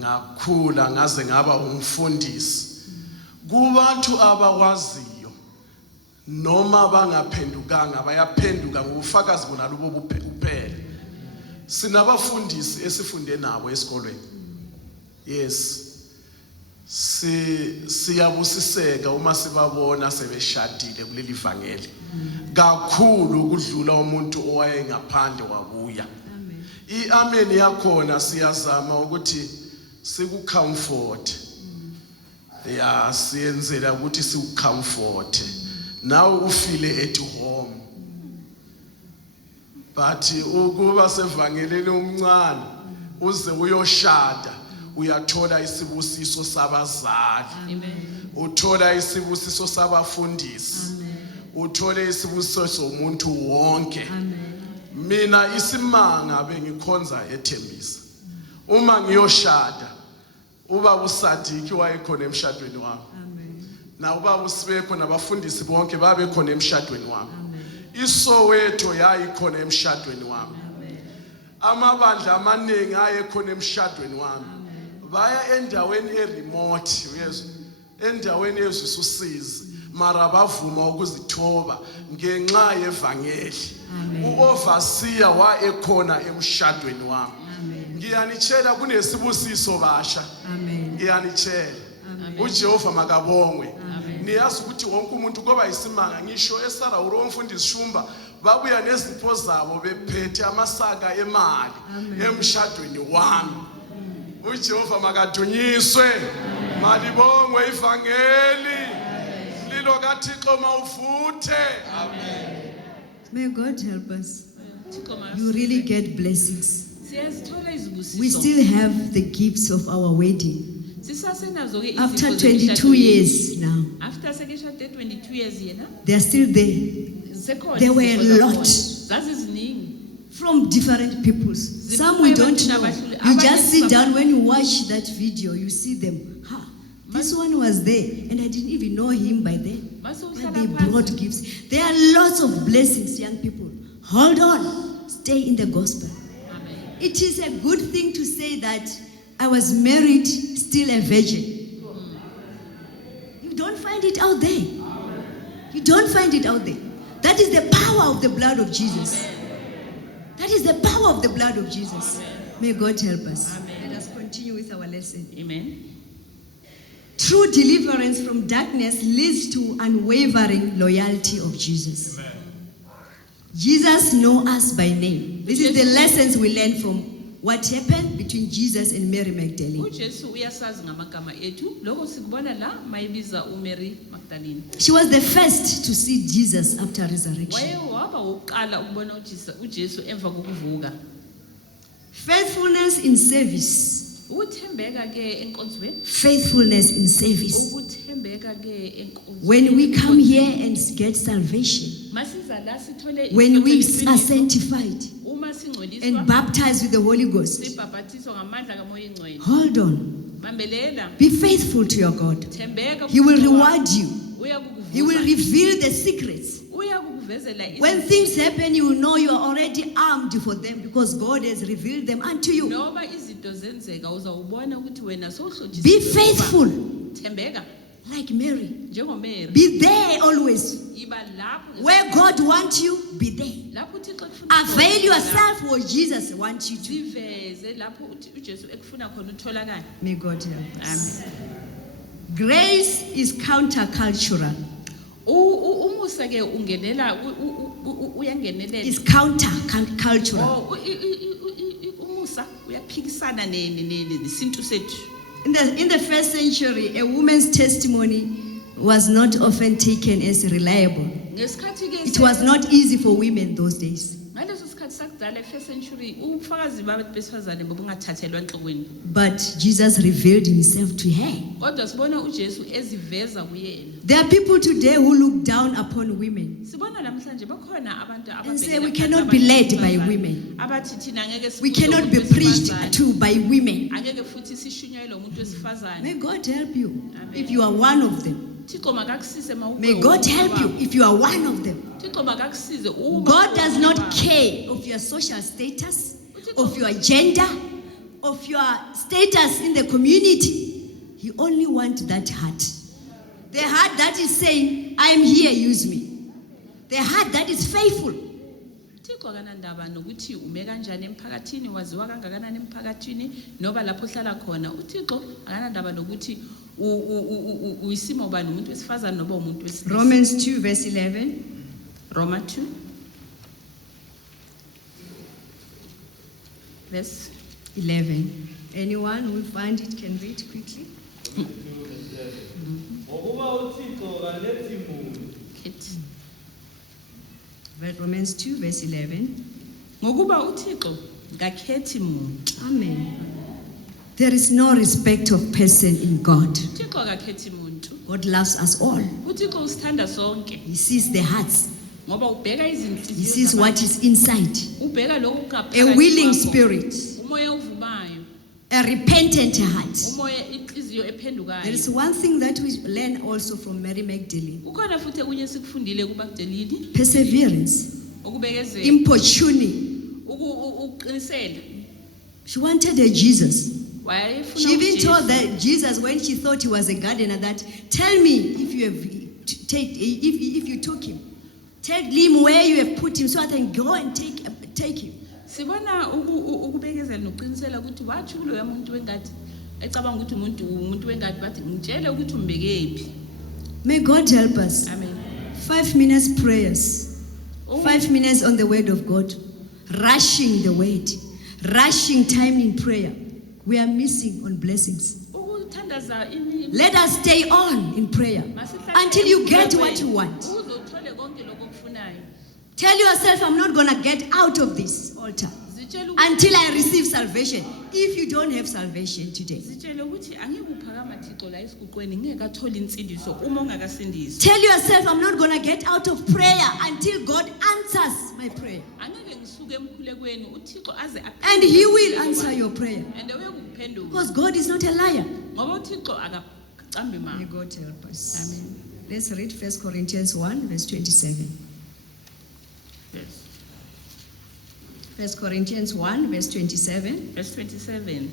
ngakhula ngaze ngaba umfundisi. Kubantu abakwaziyo noma bangaphendukanga bayaphenduka ngobufakazi bona lobo kuphela. Sinabafundisi esifunde nabo esikolweni. Yes. Siyabusiseka uma sibabona sebeshadile kuleli vangeli. Kakhulu ukudlula umuntu owaye ngaphandle wabuya. Amen yakhona siyazama ukuthi sikucomfort. Yeah, siyenzela ukuthi sikucomfort. Now ufile at home. But ukuba sevangeleni umncane uze uyoshada uyathola isibusiso sabazali. Amen. Uthola isibusiso sabafundisi. Uthola isibusiso somuntu wonke. Mina isimanga bengikhonza eThembisa. Uma ngiyoshada ubaba uSadiki wayekhona emshadweni wami. Na ubaba uSibekho nabafundisi bonke babe khona emshadweni wami. ISoweto yayikhona emshadweni wami. Amabandla amaningi ayekhona emshadweni wami. Baya endaweni eremote uyezwa. Endaweni ezisusizi mara bavuma ukuzithoba ngenxa yevangeli. Uoverseer wayekhona emshadweni wami. Ngiyanitshela kunesibusiso basha. Ngiyanitshela. uJehova makabongwe. Niyazi ukuthi wonke umuntu koba isimanga ngisho esara uromfundisi Shumba babuya nezipho zabo bephethe amasaka emali emshadweni wami. uJehova makadunyiswe. Malibongwe ivangeli. Lilo kaThixo mawuvuthe. Amen. May God help us. You really get blessings. Siyazithola izibusiso. We still have the gifts of our wedding. Sisasenazo ke After izipho 22 zemishado years now, After sekeshade 22 years yena. they are still there. Zikhona There were a izipho lot. zakhona. Zaziziningi. From different peoples. Some we don't know. You just sit down when you watch that video, you see them. Ha, this one was there, and I didn't even know him by then. But they brought gifts. There are lots of blessings, young people. Hold on. Stay in the gospel. It is a good thing to say that I was married, still a virgin. You don't find it out there. You don't find it out there. That is the power of the blood of Jesus. That is the power of the blood of Jesus. May God help us. Let us continue with our lesson. Amen. True deliverance from darkness leads to unwavering loyalty of Jesus. Jesus knows us by name. This is the lessons we learn from what happened between Jesus and Mary Magdalene. uJesu uyasazi ngamagama ethu lokho sikubona la mayibiza uMary Magdalene. She was the first to see Jesus after resurrection. Wayewaba wokuqala ukubona uJesu emva kokuvuka. Faithfulness in service. Ukuthembeka ke enkonzweni. Faithfulness in service. Ukuthembeka ke enkonzweni. When we come here and get salvation, Masiza la sithole when we are sanctified uma singcoliswa and baptized with the Holy Ghost, sibhabhathiswa ngamandla kaMoya Engcwele. hold on. Mambelela. Be faithful to your God. Thembeka. He will reward you. Uyakukuvusa. He will reveal the secrets. Uyakukuvezela When things happen, you will know you are already armed for them because God has revealed them unto you. Noma izinto zenzeka uzawubona ukuthi wena sowuhlotshisiwe. Be faithful. Thembeka. Like Mary. NjengoMary. Be there always. Iba lapho Where God wants you, be there. lapho uThixo ekufuna Avail yourself for Jesus wants you to. Siveze lapho uJesu ekufuna khona utholakala. May God help us. Amen. Grace is countercultural. Umusa ke ungenela uyangenelela. It's countercultural. Oh, umusa uyaphikisana nesintu sethu. In the first century, a woman's testimony was not often taken as reliable. Ngesikhathi ke It was not easy for women those days. ngaleso sikhathi sakudala first century ubufakazi besifazane bobungathathelwa enhlokweni. But Jesus revealed himself to her. Kodwa sibona uJesu eziveza kuyena. There are people today who look down upon women Sibona namhlanje bakhona abantu and say ababhekela we phansi cannot be abantu led by besifazane. women. Abathi thina ngeke We sibuze cannot be umuntu preached wesifazane. to by women. Angeke futhi sishunyayelwe umuntu wesifazane. May God help you if you are one of them. Thixo makakusize mawube May God help you if you are one of them. Thixo makakusize uma God does not uwumuntu care of your social status, of your gender, of your status in the community. He only wants that heart. The heart that is saying, I am here, use me. The heart that is faithful. Thixo akanandaba nokuthi ume kanjani emphakathini waziwa kangakanani emphakathini noba lapho hlala khona. uThixo akanandaba nokuthi uyisimo bani umuntu wesifazane noba umuntu wesilisa. Romans 2 verse 11. Roma 2 verse 11. Anyone who will find it can read quickly. Ngokuba uThixo kalethi muntu. Romans 2 verse 11. Ngokuba uThixo ngakhethi muntu. Amen. There is no respect of person in God. uThixo akakhethi muntu. God loves us all. uThixo usithanda sonke. He sees the hearts. Ngoba ubheka izinhliziyo. He sees what is inside. Ubheka lokhu kungaphakathi A willing kwakho. spirit. Umoya ovumayo. A repentant heart. Umoya inhliziyo ephendukayo. There is one thing that we learn also from Mary Magdalene. Ukhona futhi okunye sikufundile kuMagdalene. Perseverance. Ukubekezela. Importuning. Ukuqinisela. She wanted a Jesus. Wayefuna She even uJesu. told that Jesus when she thought he was a gardener that, tell me if you have if you took him. Tell him where you have put him so I can go and take him. Sibona ukubekezela nokuqinisela ukuthi wathi kulo yamuntu wengadi ecabanga ukuthi umuntu wengadi bathi ngitshele ukuthi umbekephi. May God help us. Amen. 5 minutes prayers. 5 minutes on the word of God. Rushing the word. Rushing time in prayer. We are missing on blessings. Ukuthandaza Let us stay on in prayer until you get what you want. uzothole konke lokho okufunayo. Tell yourself, I'm not going to get out of this altar until I receive salvation. If you don't have salvation today, Zitshele ukuthi angikuphakama Thixo la esiguqweni ngingekathola insindiso uma ungakasindisi. tell yourself, I'm not going to get out of prayer until God answers my prayer. Angeke ngisuke emkhulekweni uThixo aze And He will answer your prayer. And uyakuphendula. Because God is not a liar. Ngoba uThixo akacambi May manga. God help us. Amen. Let's read 1 Corinthians 1, verse 27. Yes. 1 Corinthians 1, verse 27. Verse 27.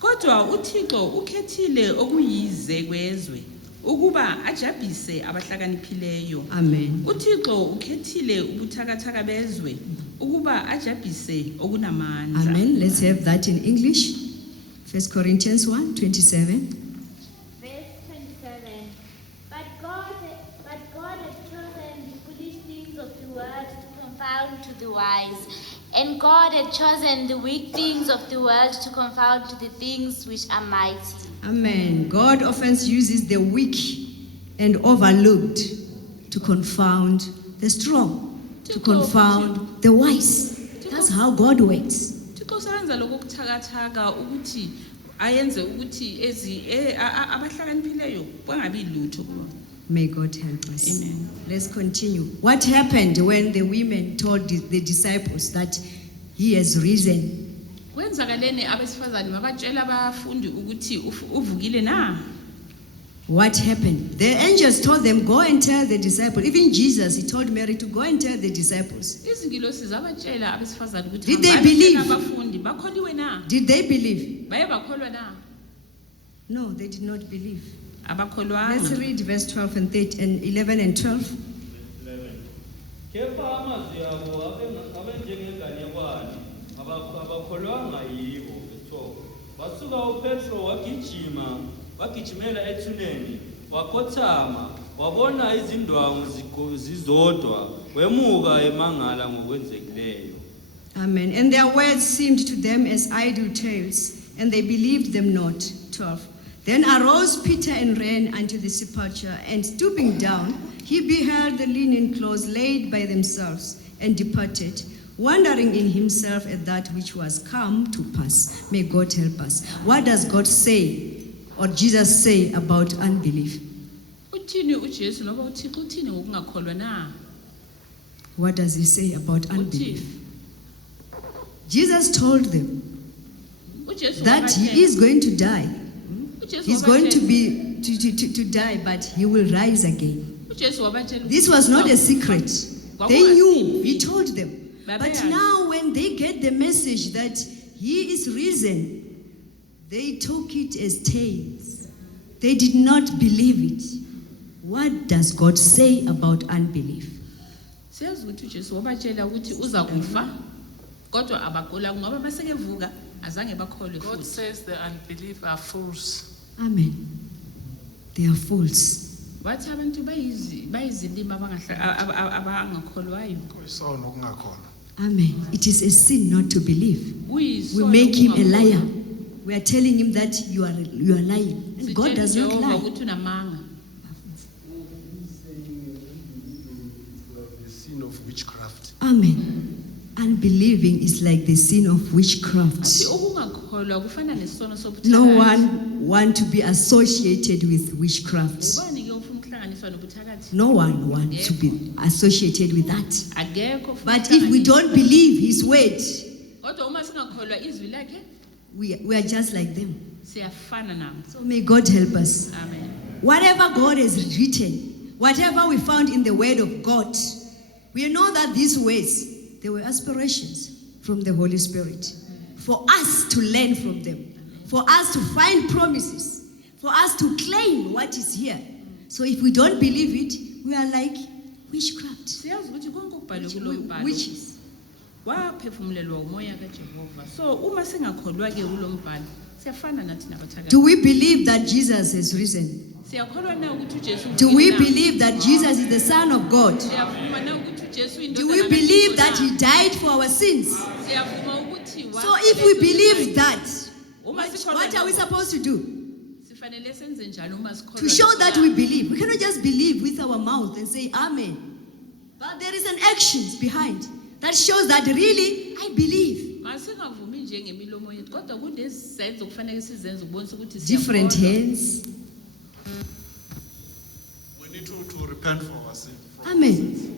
Kodwa uThixo ukhethile okuyize kwezwe ukuba ajabhise abahlakaniphileyo. Amen. uThixo ukhethile ubuthakathaka bezwe ukuba ajabhise okunamandla. Amen. Let's have that in English. 1 Corinthians 1, 27. Verse 27. But God had chosen the foolish things of the world to confound to the wise, and God had chosen the weak things of the world to confound to the things which are mighty. Amen. God often uses the weak and overlooked to confound the strong, to confound the wise. That's how God works. Thixo usebenza lokho kuthakathaka ukuthi ayenze ukuthi abahlakaniphileyo bangabi lutho kubo. May God help us. Amen. Let's continue. What happened when the women told the disciples that He has risen? Kwenzakaleni abesifazane mabatshela abafundi ukuthi uvukile na? What happened? The angels told them, go and tell the disciples. Even Jesus, He told Mary to go and tell the disciples. Izingilosi zabatshela abesifazane ukuthi Did they hambani believe? tshela abafundi bakholiwe na? Did they believe? Baye bakholwa na? No, they did not believe. Let's Abakholwanga. read verse 12 and 13 and 11 and 12. 11. Kepha amazwi abo abenjengenganekwane abakholwanga yibo. Verse 12. Wasuka uPetro wagijimela ethuneni, wakhothama, wabona izindwangu zizodwa, wemuka emangala ngokwenzekileyo. Amen. And their words seemed to them as idle tales, and they believed them not. 12. Then arose Peter and ran unto the sepulchre, and stooping down, he beheld the linen clothes laid by themselves, and departed, wondering in himself at that which was come to pass. May God help us. What does God say, or Jesus say about unbelief? Uthini uJesu noba uThixo uthini ngokungakholwa na? What does he say about Uthini? unbelief? Jesus told them uJesu that he is going to die. uJesu He's going to wabatshela- be to die, but he will rise again. uJesu wabatshela This was not a secret. They knew, he told them. But Babeyazi. now, when they get the message that he is risen, they took it as tales. They did not believe it. What does God say about unbelief? siyazi ukuthi uJesu wabatshela ukuthi uza kufa kodwa abakholwa ngoba masekevuka azange bakholwe God futhi. says the unbelief are fools. Amen. They are fools. Wathi abantu bayizilima abangakholwayo. Kuyisono ukungakholwa. Amen. It is a sin not to believe. We Kuyisono make him a ukungakholwa. liar. We are telling him that you are lying. And God Sitshela does not uJehova lie. ukuthi unamanga. The sin of witchcraft. Amen. Unbelieving is like the sin of witchcraft. Athi ukungakholwa kufana nesono sobuthakathi. No one want to be associated with witchcraft. Ubani ke ufuna ukuhlanganiswa nobuthakathi? No one wants to be associated with that. Akekho ufuna But if we ukuhlanganiswa. don't believe his word, Kodwa uma singakholwa izwi lakhe we are just like them. siyafana nabo. So may God help us. Amen. Whatever God has written, whatever we found in the word of God, we know that these words, they were aspirations from the Holy Spirit. For us to learn from them, for us to find promises, for us to claim what is here. So if we don't believe it, we are like witchcraft. Siyazi ukuthi konke okubhalwe kulo mbhalo Witches. waphefumulelwa umoya kaJehova. So uma singakholwa ke kulo mbhalo siyafana nathi nabathakathi. Do we believe that Jesus has risen? Siyakholwa na ukuthi uJesu Do we uvukile na? believe that Jesus is the Son of God? Siyavuma na ukuthi uJesu indodana Do we kaNkulunkulu believe na? that he died for our sins? Siyavuma ukuthi So if we believe that, Uma sikholwa what are we lokho, supposed to do? sifanele senze njalo uma sikholwa To show lokho. that we believe. We cannot just believe with our mouth and say amen. But there is an actions behind that shows that really I believe. Masingavumi nje ngemilomo yethu kodwa kunezenzo kufanele sizenze ukubonisa ukuthi Different siyakholwa. hands. We need to repent for our sin. Amen.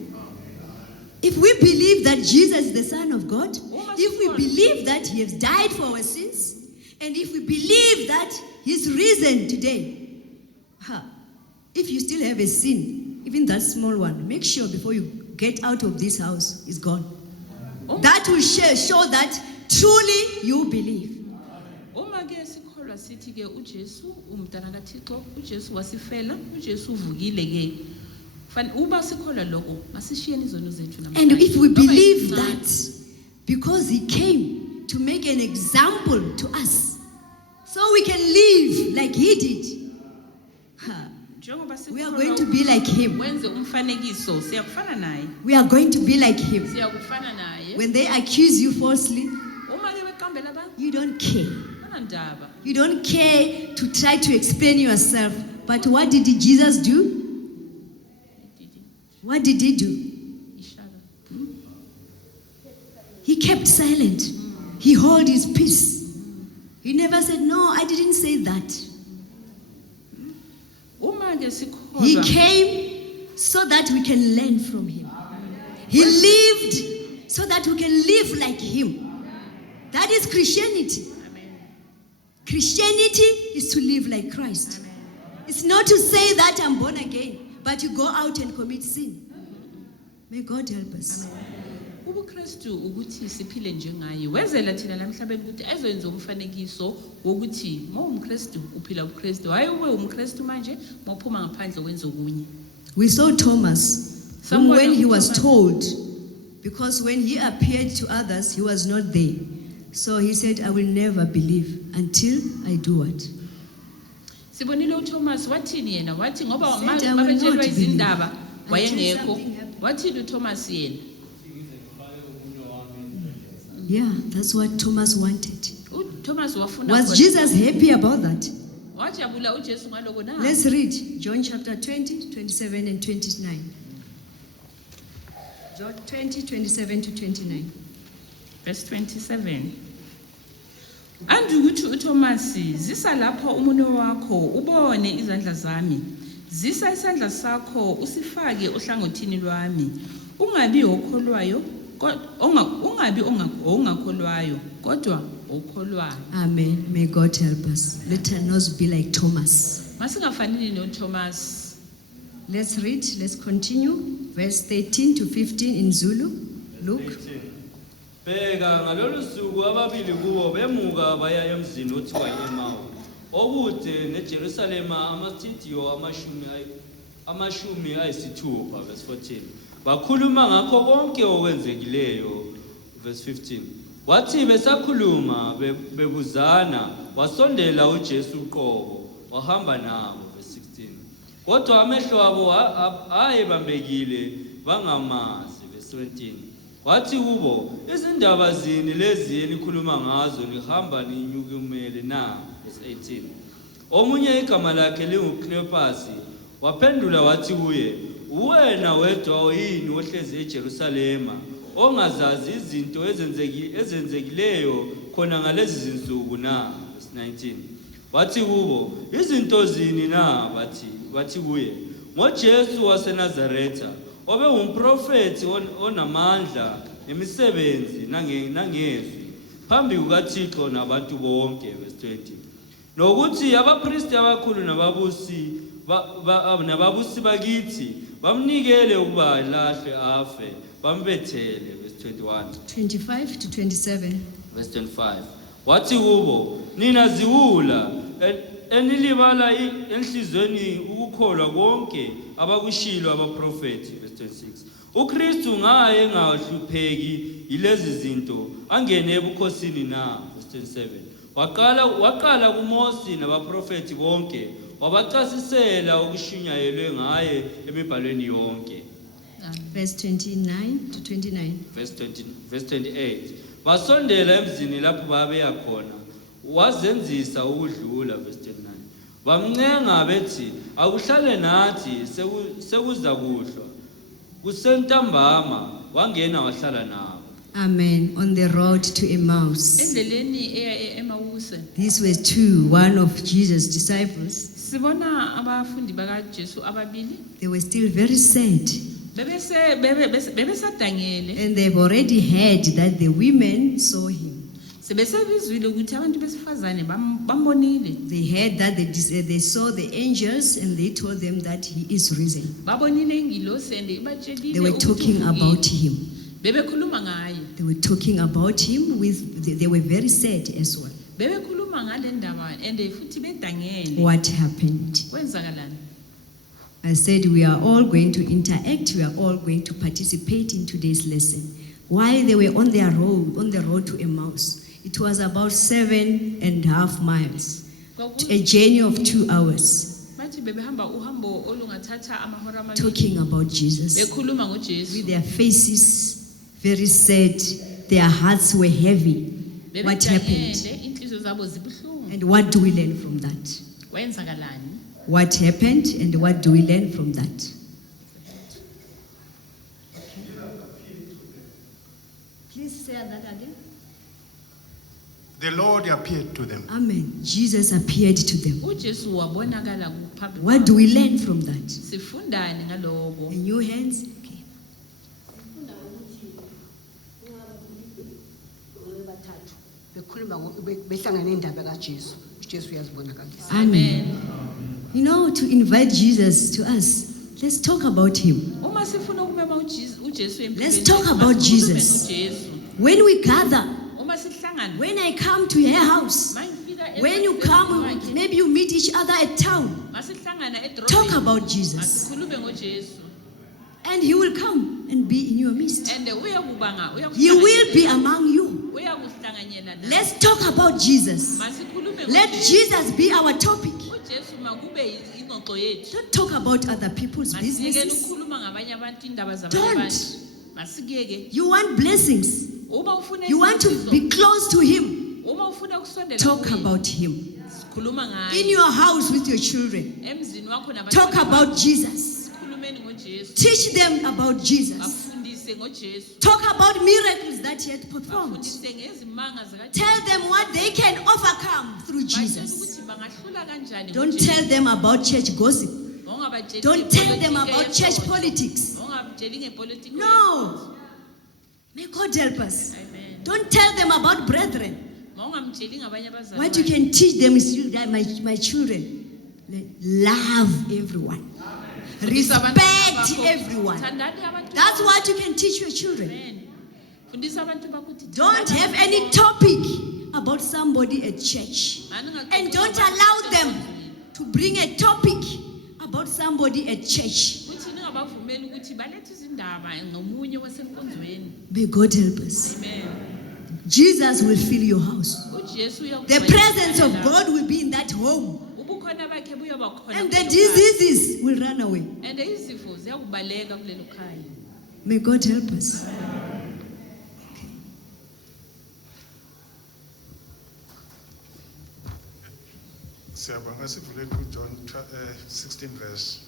If we believe that Jesus is the Son of God, if we believe that he has died for our sins, and if we believe that he's risen today, if you still have a sin, even that small one, make sure before you get out of this house, it's gone. That will show that truly you believe. Uma ke sikholwa sithi ke uJesu umntana kaThixo, uJesu wasifela, uJesu uvukile ke. Uba sikholwa lokho, masishiyeni izono zethu namhlanje. And if we Noma believe yincane. that, because he came to make an example to us, so we can live like he did, Njengoba we are sikholwa going to be like him. wenze umfanekiso, siyakufana naye. We are going to be like him. Siyakufana naye. When they accuse you falsely, Uma ke beqambela abantu, you don't care. banandaba. You don't care to try to explain yourself. But what did Jesus do? What did he do? He kept silent. He held his peace. He never said, no, I didn't say that. Uma ke sikholwa. He came so that we can learn from him. He lived so that we can live like him. That is Christianity. Christianity is to live like Christ. It's not to say that I'm born again, but you go out and commit sin. May God help us. UbuKristu ukuthi siphile njengaye. Wezela thina la emhlabeni ukuthi ezoyenza umfanekiso wokuthi mawumKristu uphila ubuKristu. Hayi ube umKristu manje mawuphuma ngaphandle kwenza okunye. We saw Thomas, whom Someone when he of was Thomas. told, because when he appeared to others, he was not there. So he said, I will never believe until I do what? Sibonile uThomas wathini yena wathi ngoba He said, I will mabejelwa not izindaba believe wayengekho. until something happens. Wathini uThomas yena? Yeah, that's what Thomas wanted. uThomas wafuna Was khona. Jesus happy about that? Wajabula uJesu ngaloko na. Let's read John chapter 20, 27 and 29. John 20, 27 to 29. Verse 27. Andikuthi uThomas zisa lapho umuno wakho ubone izandla zami. Zisa isandla sakho usifake ohlangothini lwami. Ungabi okholwayo, ungabi ongakholwayo, kodwa okholwayo. Amen. May God help us. Let us not be like Thomas. Masingafanini noThomas. Let's read, let's continue. Verse 13 to 15 in Zulu. Luke. Bheka ngalolu suku ababili kubo bemuka baya emzini othiwa Emawu okude neJerusalema amasithiyo amashumi ayisithupha verse 14 bakhuluma ngakho konke okwenzekileyo verse 15 wathi besakhuluma bebuzana wasondela uJesu uqobo wahamba nabo verse 16 kodwa amehlo abo ayebambekile bangamazi verse 17 wathi kubo izindaba zini lezi enikhuluma ngazo nihamba ninyukumele na verse 18 omunye igama lakhe linguCleopas waphendula wathi kuye uwena wedwa yini ohlezi eJerusalema ongazazi izinto ezenzekileyo khona ngalezi zinsuku na verse 19 wathi kubo izinto zini na bathi kuye ngoJesu waseNazaretha obe umprofeti onamandla nemisebenzi nangezwi phambi kukaThixo nabantu bonke verse 20 nokuthi abapristi abakhulu nababusi bakithi bamnikele ukuba lahle afe bambethele verse 21 25 to 27. verse 25 wathi kubo nina ziwula enilibala enhlizweni ukukholwa konke abakushilo abaprofeti verse 26 uKristu ngaye engahlupheki yilezi zinto angene ebukhosini na verse 27 waqala kuMose nabaprofeti bonke wabachasisela okushunyayelwe ngaye emibhalweni yonke Verse 29 to 29. verse 28 basondela emzini lapho babeya khona wazenzisa ukudlula verse 29 bamncenga bethi akuhlale nathi sekuza kuhlwa kusentambama wangena wahlala nabo Amen. On the road to Emmaus. Endleleni eya eMawuse. These were two, one of Jesus' disciples. Sibona abafundi bakaJesu ababili. They were still very sad. Bebesadangele. And they've already heard that the women saw him. Sebesebizwile ukuthi abantu besifazane bambonile. They heard that they saw the angels and they told them that he is risen. Babonile ingilosi and ibatshelile. They were talking about him. Bebekhuluma ngaye. They were talking about him they were very sad as well. Bebekhuluma ngale ndaba and futhi bedangele. What happened? Kwenzakalani? I said we are all going to interact, we are all going to participate in today's lesson. While they were on the road to Emmaus, it was about 7.5 miles, a journey of 2 hours. Talking about Jesus. With their faces very sad, their hearts were heavy. What happened? And what do we learn from that? What happened and what do we learn from that? Please say that again. The Lord appeared to them. Amen. Jesus appeared to them. What do we learn from that? In your hands? Okay. Amen. You know, to invite Jesus to us, let's talk about him. Let's talk about Jesus. When we gather, when I come to your house, when you come, maybe you meet each other at town, talk about Jesus. And he will come and be in your midst. He will be among you. Let's talk about Jesus. Let Jesus be our topic. Don't talk about other people's businesses. Don't. You want blessings. You want to be close to him. Talk about him. In your house with your children. Talk about Jesus. Teach them about Jesus. Talk about miracles that he had performed. Tell them what they can overcome through Jesus. Don't tell them about church gossip. Don't tell them about church politics. No. May God help us. Don't tell them about brethren. What you can teach them is my children. Love everyone. Respect everyone. That's what you can teach your children. Don't have any topic about somebody at church. And don't allow them to bring a topic about somebody at church. May God help us. Jesus will fill your house. The presence of God will be in that home. And the diseases will run away. May God help us. Siyabonga sivule John 16 verse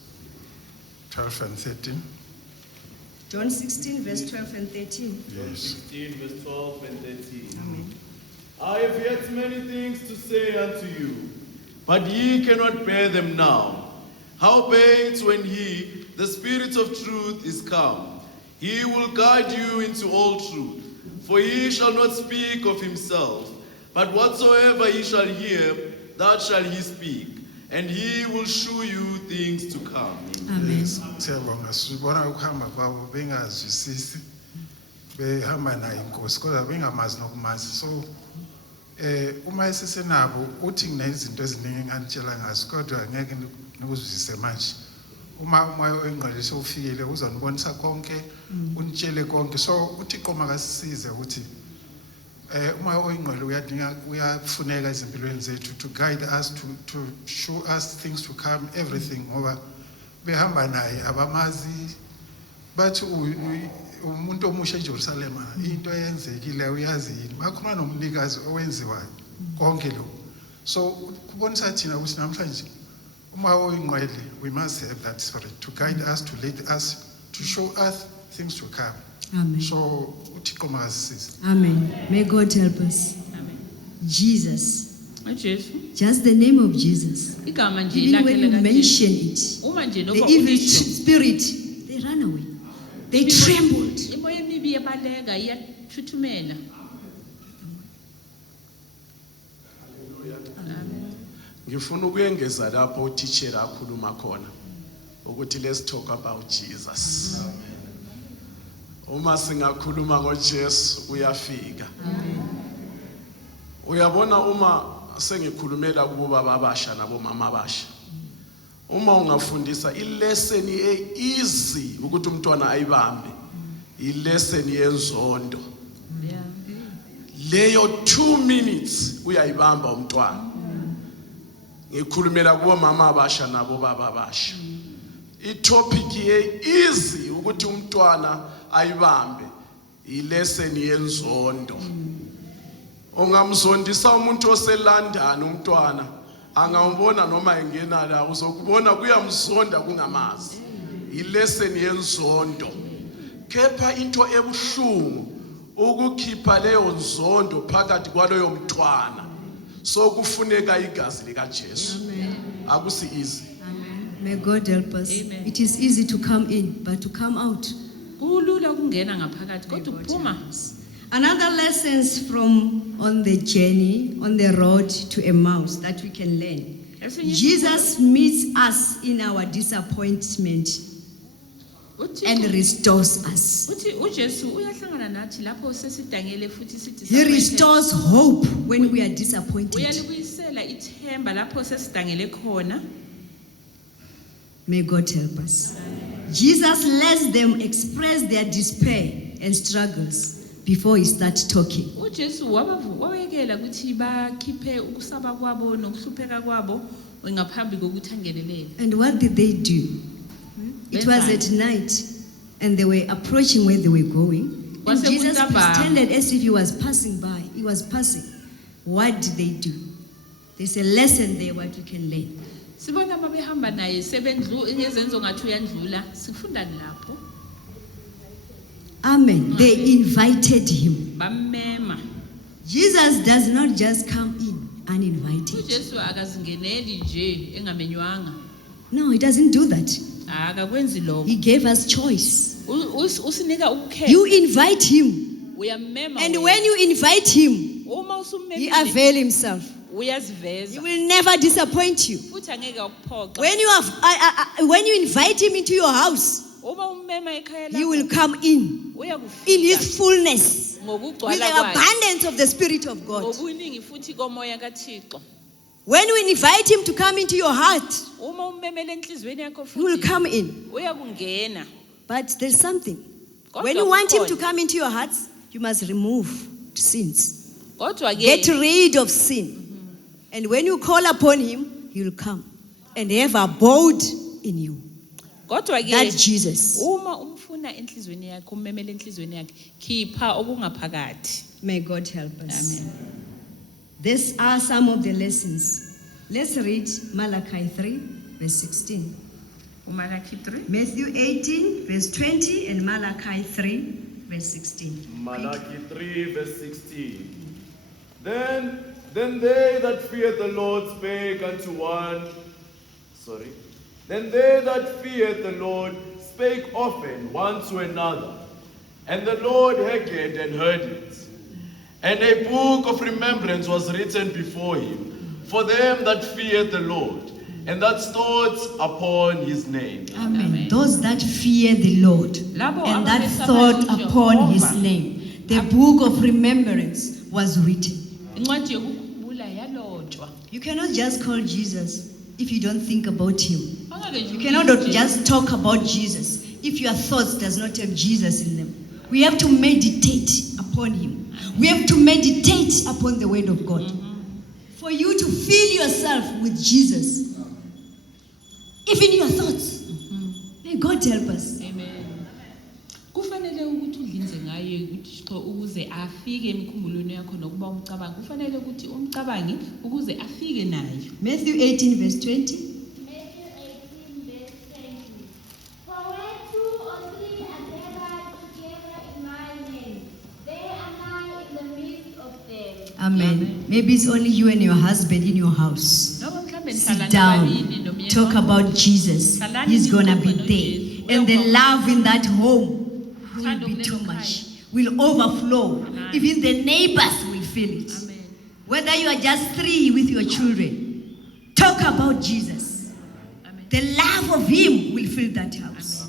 12 and 13. John 16 verse 12 and 13. Yes. 16 verse 12 and 13. Amen. I have yet many things to say unto you, but ye cannot bear them now. Howbeit when he, the Spirit of truth, is come, he will guide you into all truth. For he shall not speak of himself, but whatsoever he shall hear, that shall he speak, and he will shew you things to come. Amen. Siyabonga sibona ukuhamba kwabo bengazwisisi behamba naye inkosi kodwa bengamazi nokumazi so uma sisenabo uthi kunezinto eziningi enganitshela ngazo kodwa ngeke nikuzwisise manje uma umoya oyingqolisho ufikile uzonibonisa konke unitshele konke so uThixo makasisize ukuthi umoya oyingqolisho uyadinga uyafuneka ezimpilweni zethu to guide us to show us things to come everything ngoba behamba naye abamazi bathi umuntu omusha eJerusalem into eyenzekile uyazi yini bakhuluma nomnikazi owenziwayo konke lokho so kubonisa thina ukuthi namhlanje uma oyingqwele we must have that spirit to guide us to lead us to show us things to come. Amen. So uThixo makasisize. Amen. May God help us. Amen. Jesus. Just the name of Jesus. Even when you mention it, the evil spirit, they ran away. They trembled. Ngifuna ukuyengeza lapho uteacher akhuluma khona ukuthi let's talk about Jesus. Uma singakhuluma ngoJesu uyafika. Uyabona uma sengikhulumela kuba babasha nabo mama abasha. Uma ungafundisa ilesson easy ukuthi umntwana ayibambe. Ilesson yenzondo. Leyo 2 minutes uyayibamba umntwana. Ngikhulumela kuba mama abasha nabo baba abasha. Itopic easy ukuthi umntwana ayibambe. Ilesson yenzondo. Ungamzondisa umuntu oseLondon umntwana angawubona noma engena la uzokubona kuyamzonda kungamazi ilesson yenzondo kepha into ebuhlungu ukukhipha leyo nzondo phakathi kwaloyo mntwana so kufuneka igazi lika Jesu akusi easy. May God help us. Amen. It is easy to come in but to come out kulula ukungena ngaphakathi kodwa uphuma. Another lessons from on the journey, on the road to Emmaus that we can learn. Jesus meets us in our disappointment and restores us. He restores hope when we are disappointed. May God help us. Jesus lets them express their despair and struggles before he starts talking. And what did they do? It was at night and they were approaching where they were going. And Jesus pretended as if he was passing by. He was passing. What did they do? There's a lesson there what we can learn. Amen. They invited him. Jesus does not just come in uninvited. No, he doesn't do that. He gave us choice. You invite him. And when you invite him, he avails himself. uyaziveza He will never disappoint you. futhi angeke akuphoxe. When you invite him into your house, Uma ummema ekhaya he lakho, will come in uyakufika his fullness with ngokugcwala the kwakhe, abundance of the Spirit of God. ngobuningi futhi komoya kaThixo. When we invite him to come into your heart, Uma ummemele enhlizweni yakho he will futhi come in. uyakungena. But there's something. Kodwa When you want him kukhona. to come into your hearts, you must remove sins. Kodwa Get ke rid of sin. And when you call upon him, he will come and have abode in you. kodwa ke That's Jesus. uma umfuna enhlizweni yakhe ummemele enhlizweni yakhe khipha okungaphakathi. May God help us. Amen. These are some of the lessons. Let's read Malachi 3, verse 16. uMalaki 3 Matthew 18, verse 20, and Malachi 3, verse 16. Malachi 3, verse 16. Then they that feared the Lord spake unto one. Then they that feared the Lord spake often one to another, and the Lord hearkened and heard it. And a book of remembrance was written before him for them that feared the Lord, and that thought upon his name. Amen. Those that fear the Lord Labo and that abamesaba thought uJehova. upon his name. The book of remembrance was written. incwadi yokukhumbula yalotshwa. You cannot just call Jesus if you don't think about him. Angeke You nje cannot ubize just talk about Jesus if your thoughts does not have Jesus in them. We have to meditate upon him. We have to meditate upon the word of God. For you to fill yourself with Jesus. Even your thoughts. May God help us. Amen. Kufanele ukuthi udlinze ngaye uThixo ukuze afike emkhumbulweni yakho nokuba umcabangi. Kufanele ukuthi umcabangi ukuze afike nayo. Matthew 18, verse 20. Matthew 18, verse 20. For where 2 or 3 are gathered together in my name, there am I in the midst of them. Amen. Maybe it's only you and your husband in your house. Noma mhlambe Sit nihlala down. nababili nomyeni Talk wakho. about Jesus. He's gonna be there. And the love in that home will be too much. Will overflow. Even the neighbors will feel it. Whether you are just 3 with your children, talk about Jesus. The love of him will fill that house.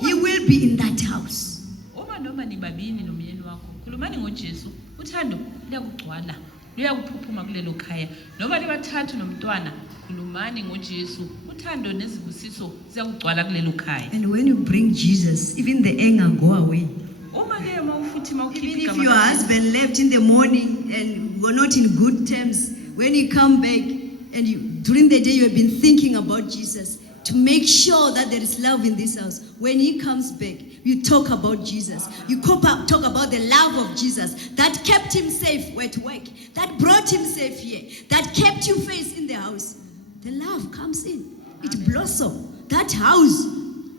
He will be in that house. Uma noma nibabini nomyeni wakho khulumani ngoJesu uthando liyakugcwala luyakuphuphuma kulelo khaya noma libathathu nomntwana khulumani ngoJesu uthando nezibusiso ziyakugcwala kulelo khaya. And when you bring Jesus, even the anger go away. Uma ke mawufuthi mawukhipha Even if your husband left in the morning and were not in good terms, when you come back and during the day you have been thinking about Jesus, to make sure that there is love in this house. When he comes back, you talk about Jesus. You talk about the love of Jesus that kept him safe at work, that brought him safe here, that kept you face in the house. The love comes in. It blossoms. That house,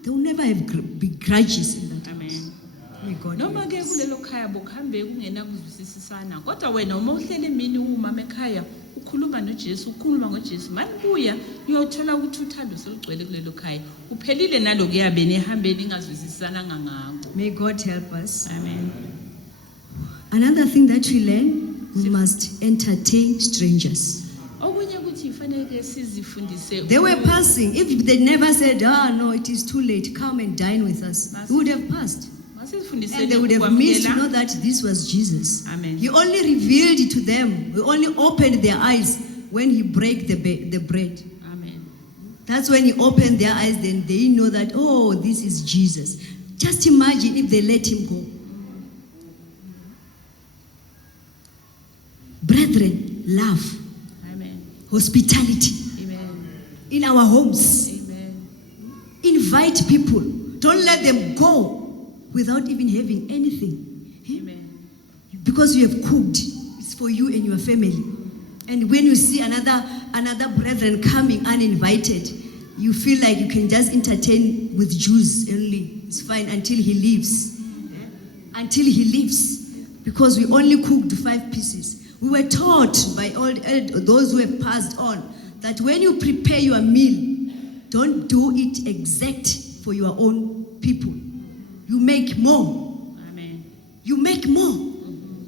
there will never be grudges in that house. May God noma ke kulelo khaya bokhambe kungena kuzwisisana kodwa wena uma uhlele emini umama ekhaya ukhuluma noJesu ukhuluma ngoJesu manje kuya uyothola ukuthi uthando selugcwele kulelo khaya uphelile nalokuya beni ehambeni ingazwisisana ngangako. May God help us. Amen. Another thing that we learn, we must entertain strangers. Okunye ukuthi ifanele sizifundise. They were passing. If they never said, no, it is too late, come and dine with us, we would have passed. And they would have missed to know that this was Jesus. Amen. He only revealed it to them. He only opened their eyes when he broke the bread. Amen. That's when he opened their eyes, then they know that, oh, this is Jesus. Just imagine if they let him go. Brethren, love. Amen. Hospitality. Amen. In our homes. Amen. Invite people. Don't let them go without even having anything. Amen. Because you have cooked. It's for you and your family. And when you see another brethren coming uninvited, you feel like you can just entertain with Jews only. It's fine until he leaves. Until he leaves. Because we only cooked 5 pieces. We were taught by all those who have passed on that when you prepare your meal, don't do it exact for your own people. You make more. Amen. You make more.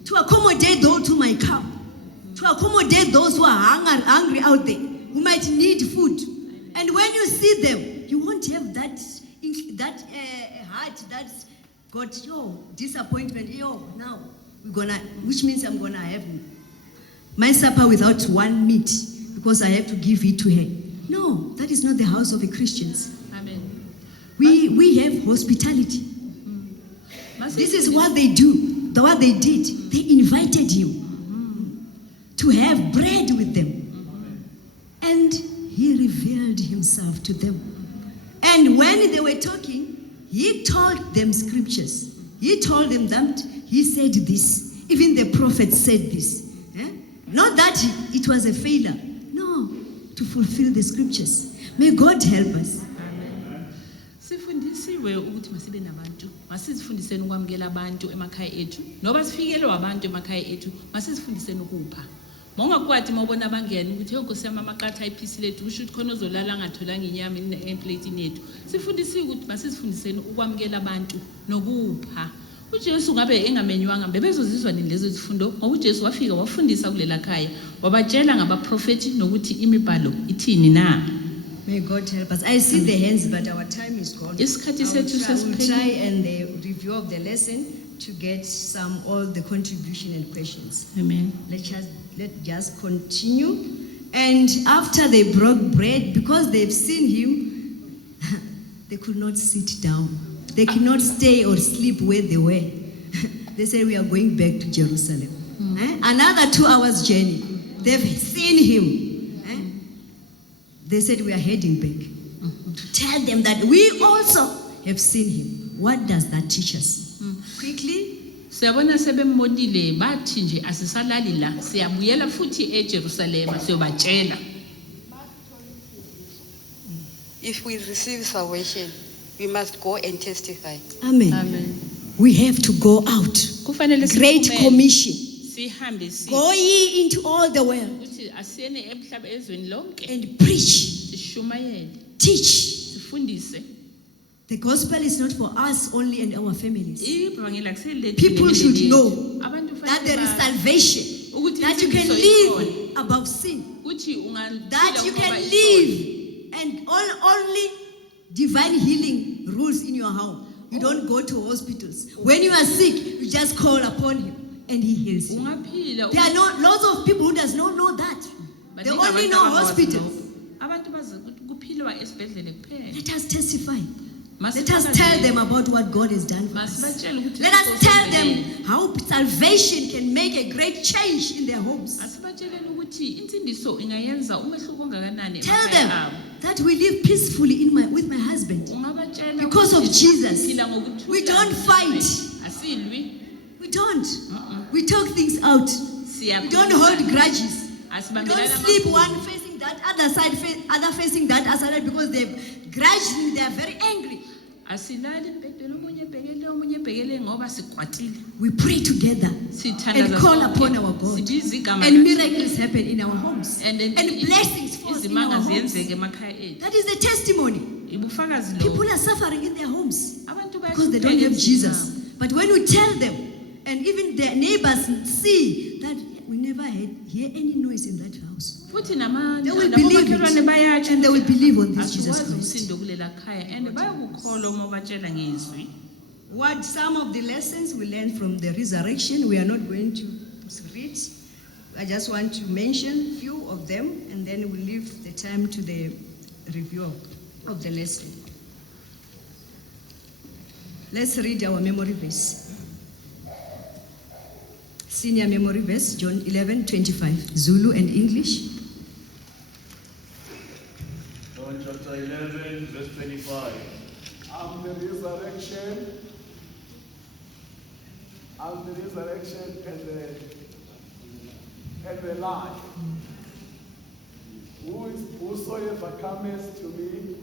To accommodate those who might come. to accommodate those who are hungry out there, who might need food. And when you see them, you won't have that heart that's got disappointment. Now we're gonna, which means I'm gonna have my supper without one meat because I have to give it to her. No, that is not the house of the Christians. Amen. We have hospitality. This is what they do. What they did, they invited him to have bread with them. And he revealed himself to them. And when they were talking, he told them scriptures. He told them that he said this. Even the prophet said this. Not that it was a failure. No, to fulfill the scriptures. May God help us. Sifundisiwe ukuthi masibe nabantu, masizifundiseni ukwamukela abantu emakhaya ethu, noba sifikelwe abantu emakhaya ethu, masizifundiseni ukupha. Mawungakwati mawubona abangena ukuthi Nkosi yami amaqatha iphisi lethu, usho ukuthi khona ozolala angatholanga inyama emplate yethu. Sifundisiwe ukuthi masizifundiseni ukwamukela abantu nokupha. uJesu ngabe engamenywanga bebezozizwa nini lezo zifundo ngoba uJesu wafika wafundisa kulela khaya wabatshela ngabaprofeti nokuthi imibhalo ithini na. May God help us. I see the hands, but our time is gone. I will try and the review of the lesson to get all the contribution and questions. Amen. Let's just continue. And after they broke bread, because they've seen him, they could not sit down. They could not stay or sleep where they were. They said, we are going back to Jerusalem. Another 2 hours journey. They've seen him. They said, we are heading back. To tell them that we also have seen him. What does that teach us? Quickly. Siyabona sebembonile bathi nje asisalali la siyabuyela futhi eJerusalem siyobatshela. If we receive salvation, we must go and testify. Amen. Amen. We have to go out. Kufanele Great commission. Sihambe Go ye into all the world ukuthi asiyene emhlaba ezweni lonke and preach. Sishumayele. Teach. Sifundise. The gospel is not for us only and our families. People People should know that there is salvation, that you can live above sin, that you can live and only divine healing rules in your home. You don't go to hospitals. When you are sick, you just call upon him and he heals you. There are not lots of people who does not know that. They only know hospitals. Let us testify. Let us tell them about what God has done for us. Let us tell them how salvation can make a great change in their homes. Tell them that we live peacefully with my husband because of Jesus. We don't fight. We don't. We talk things out. We don't hold grudges. We don't sleep one facing that other side, other facing that other side because they've grudged me. They are very angry. We pray together and call upon our God, and miracles happen in our homes, and blessings fall in our homes. That is the testimony. People are suffering in their homes because they don't have Jesus. But when we tell them, and even their neighbors see that we never hear any noise in that house, they will believe it, and they will believe on this Jesus Christ. What some of the lessons we learned from the resurrection, we are not going to read. I just want to mention a few of them, and then we'll leave the time to the review of the lesson. Let's read our memory verse. Senior memory verse, John 11:25, Zulu and English. John chapter 11, verse 25. I'm the resurrection. I'm the resurrection and the life. Whosoever cometh to me,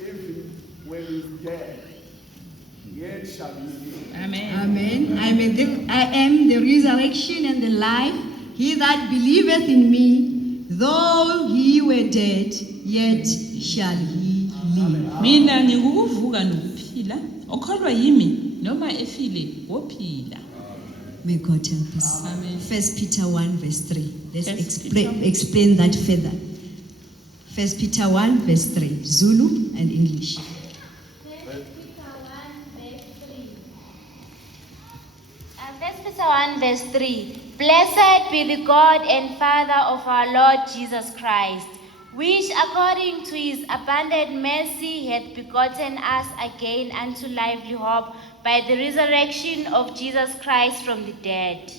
even when he's dead, yet shall he live. Amen. Amen. I am the resurrection and the life. He that believeth in me, though he were dead, yet shall he live. Mina ngikuvuka nokuphila okholwa yimi noma efile wophila. May God help us. Amen. 1 Peter 1 verse 3. Let's First explain that further. 1 Peter 1 verse 3. Zulu and English. 1 Peter 1 verse 3. 1 Peter 1 verse 3. Blessed be the God and Father of our Lord Jesus Christ, which according to his abundant mercy hath begotten us again unto lively hope by the resurrection of Jesus Christ from the dead.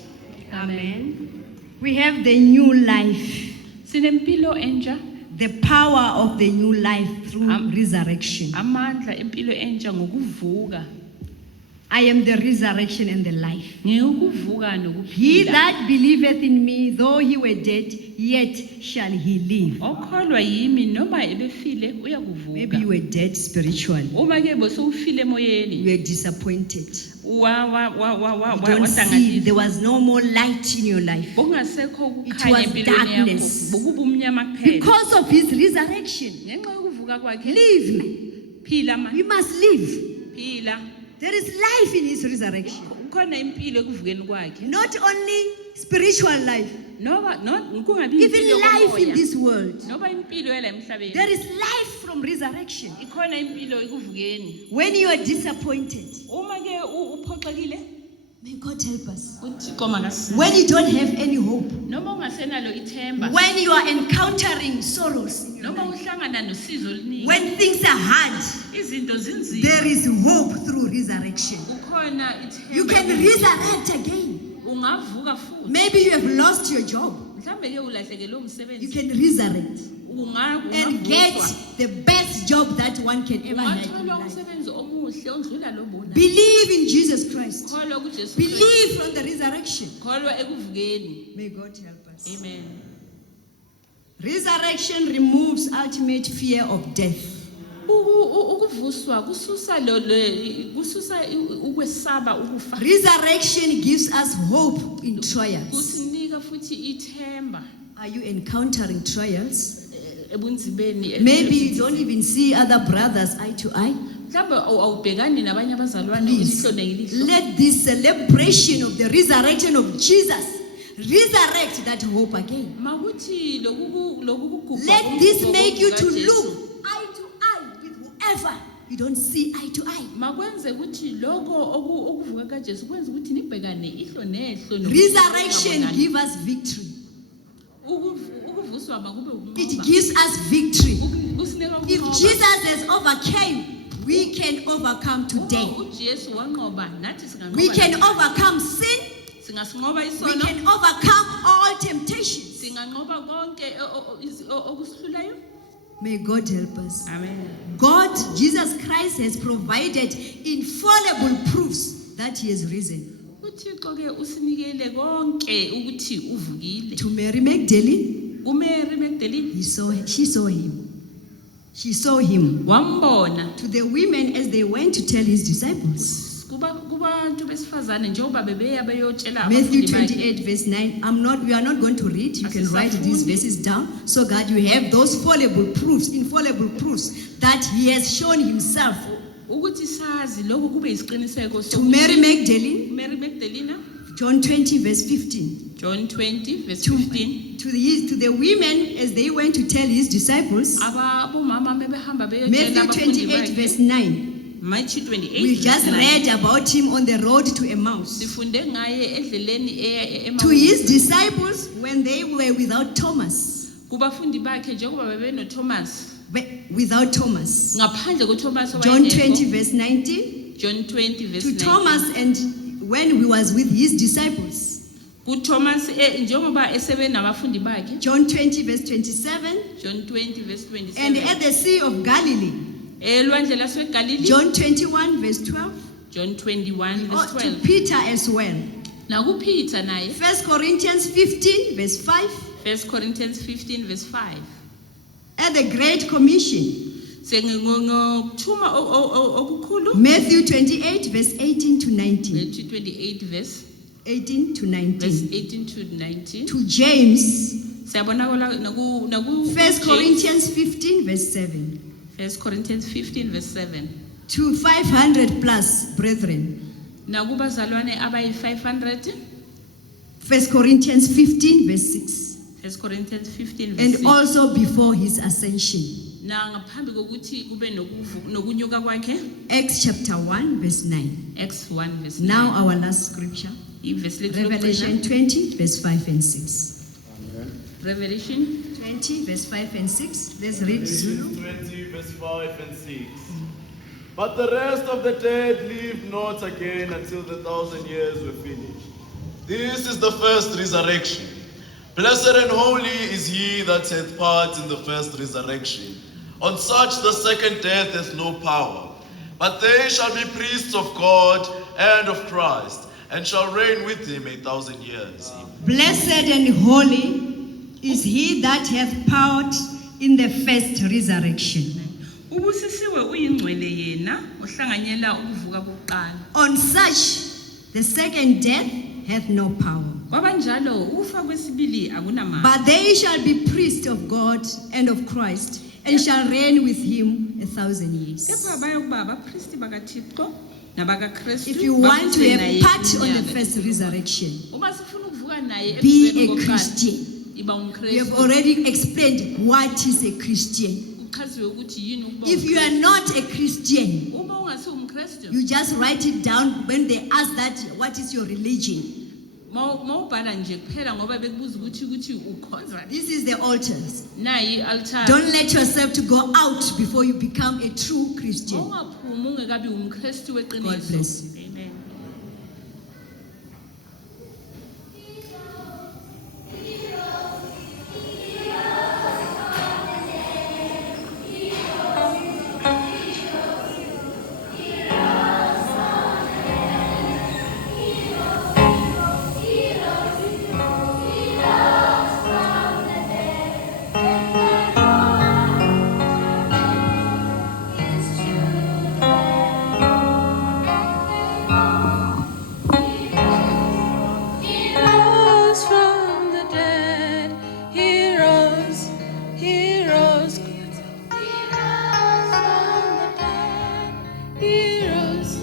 Amen. We have the new life. Sinempilo entsha, The power of the new life through resurrection. amandla empilo entsha ngokuvuka. I am the resurrection and the life. Ngikuvuka He nokuphila. that believeth in me, though he were dead, yet shall he live. Okholwa yimi noma ebefile Maybe uyakuvuka. you were dead spiritually. Uma ke bosufile emoyeni. You were disappointed. Wa You don't see, there was no more light in your life. Bongasekho It ukukhanya was empilweni darkness. yakho. Bokuba umnyama kuphela. Because of his resurrection. Ngenxa yokuvuka kwakhe. Live. Phila ma. You must live. Phila. There is life in his resurrection. Ukhona impilo ekuvukeni kwakhe. Not only spiritual life, Noma kungabi even impilo life in yomoya. this world. Noba impilo yala emhlabeni. There is life from resurrection. Ikhona impilo ekuvukeni. When you are disappointed, Uma ke uphoxekile, may God help us. uThixo makasize. When you don't have any hope, Noma ungasenalo ithemba. when you are encountering sorrows, Noma uhlangana nosizo oluningi. when things are hard, Izinto zinzima. there is hope through resurrection. Kukhona ithemba. You can resurrect again. Ungavuka futhi. Maybe you have lost your job. Mhlambe ke ulahlekelwe You umsebenzi. can resurrect and get Ungavuswa. the best job that one can ever have. in Ungathola life. umsebenzi omuhle ondlula lo bona. Believe in Jesus Christ. Kholwa kuJesu Kristu. Believe from the resurrection. Kholwa ekuvukeni. May God help us. Amen. Resurrection removes ultimate fear of death. Ukuvuswa kususa kususa ukwesaba ukufa. Resurrection gives us hope in trials. Kusinika futhi ithemba Are you encountering trials? ebunzimeni. Maybe you don't even see other brothers eye to eye. Mhlawumbe awubhekani nabanye abazalwane Please, ilihlo nelihlo. let this celebration of the resurrection of Jesus resurrect that hope again. Makuthi lokugubha. Let this make you to look eye to eye with whoever you don't see eye to eye. Makwenze ukuthi lokho okuvuka kaJesu kwenza ukuthi nibhekane ihlo nehlo. Resurrection gives us victory. Ukuvuswa makube It ukunqoba. gives us victory. Kusinika If ukunqoba. Jesus has overcame, we can overcome today. uJesu wanqoba nathi singanqoba. We can overcome sin. Singasinqoba We isono. can overcome all temptations. Singanqoba konke okusihlulayo. May God help us. Amen. God, Jesus Christ, has provided infallible proofs that he has risen. uThixo ke usinikele konke ukuthi uvukile. To Mary Magdalene, uMary Magdalene she saw him. She saw him. wambona. To the women as they went to tell his disciples. Kubantu besifazane njengoba bebeya beyotshela Matthew abafundi bakhe. 28 verse 9. We are not going to read. You can write these verses down so that you have those infallible proofs that he has shown himself. Ukuthi sazi lokho kube isiqiniseko To Mary Magdalene, Mary Magdalene, John 20 verse 15. John 20 verse 15. To the women as they went to tell his disciples. Abomama bebehamba beyotshela Matthew abafundi 28 bakhe. verse 9. Matthew 28. We just read about him on the road to Emmaus. Sifunde ngaye endleleni eya To his disciples when they were without Thomas. kubafundi bakhe njengoba bebenoThomas. Without Thomas. Ngaphandle koThomas John owayengekho. 20 verse 19. John 20 verse To 19. Thomas and when he was with his disciples. kuThomas njengoba esebe nabafundi bakhe. John 20 verse 27. John 20 verse 27. And at the Sea of Galilee. Elwandle laseGalilee. John 21 verse 12. John 21 verse To 12. Peter as well. NakuPeter naye. 1 Corinthians 15 verse 5. 1 Corinthians 15 verse 5. At the Great Commission. Ngokuthuma okukhulu. Matthew 28 verse 18 to 19. Matthew 28 verse 18 to 19. Verse 18 to 19. To James. Siyabonakala naku 1 Corinthians 15 verse 7. 1 Corinthians 15 verse 7. To 500 plus brethren. Nakubazalwane abayi 500. 1 Corinthians 15, verse 6. 1 Corinthians 15 verse And 6. also before his ascension. Na ngaphambi kokuthi kube nokunyuka kwakhe. Acts chapter 1, verse 9. Acts 1 verse 9. Now our last scripture. Ivesi lethu Revelation lokugcina. 20, verse 5 and 6. Revelation 20, verse 5 and 6. Let's read Zulu. 20, verse 5 and 6. But the rest of the dead live not again until the 1,000 years were finished. This is the first resurrection. Blessed and holy is he that hath part in the first resurrection. On such the second death hath no power. But they shall be priests of God and of Christ, and shall reign with him 1,000 years. Blessed and holy is he that hath part in the first resurrection. ubusisiwe uyingcwele yena ohlanganyela ukuvuka kokuqala. On such, the second death hath no power. Kwabanjalo ufa kwesibili akunamandla. But they shall be priests of God and of Christ, and shall reign with him 1,000 years. Kepha bayokuba abapristi bakaThixo nabakaKristu. If you want to babuthwe have naye part on the iminyaka. first resurrection, Uma sifuna ukuvuka naye be ekuvukeni a kokuqala, Christian. iba We have umKristu. already explained what is a Christian. Kuchaziwe ukuthi yini ukuba If you are not a Christian, uma ungasi umKristu, you just write it down when they ask that, what is your religion? mawubhala nje kuphela ngoba bekubuza ukuthi ukhonza. This is the altars. Nayi altar. Don't let yourself to go out before you become a true Christian. Ungaphumi ungekabi umKristu weqiniso. God bless you. Amen. He rose from the dead. He rose. He rose. He rose from the dead. He rose.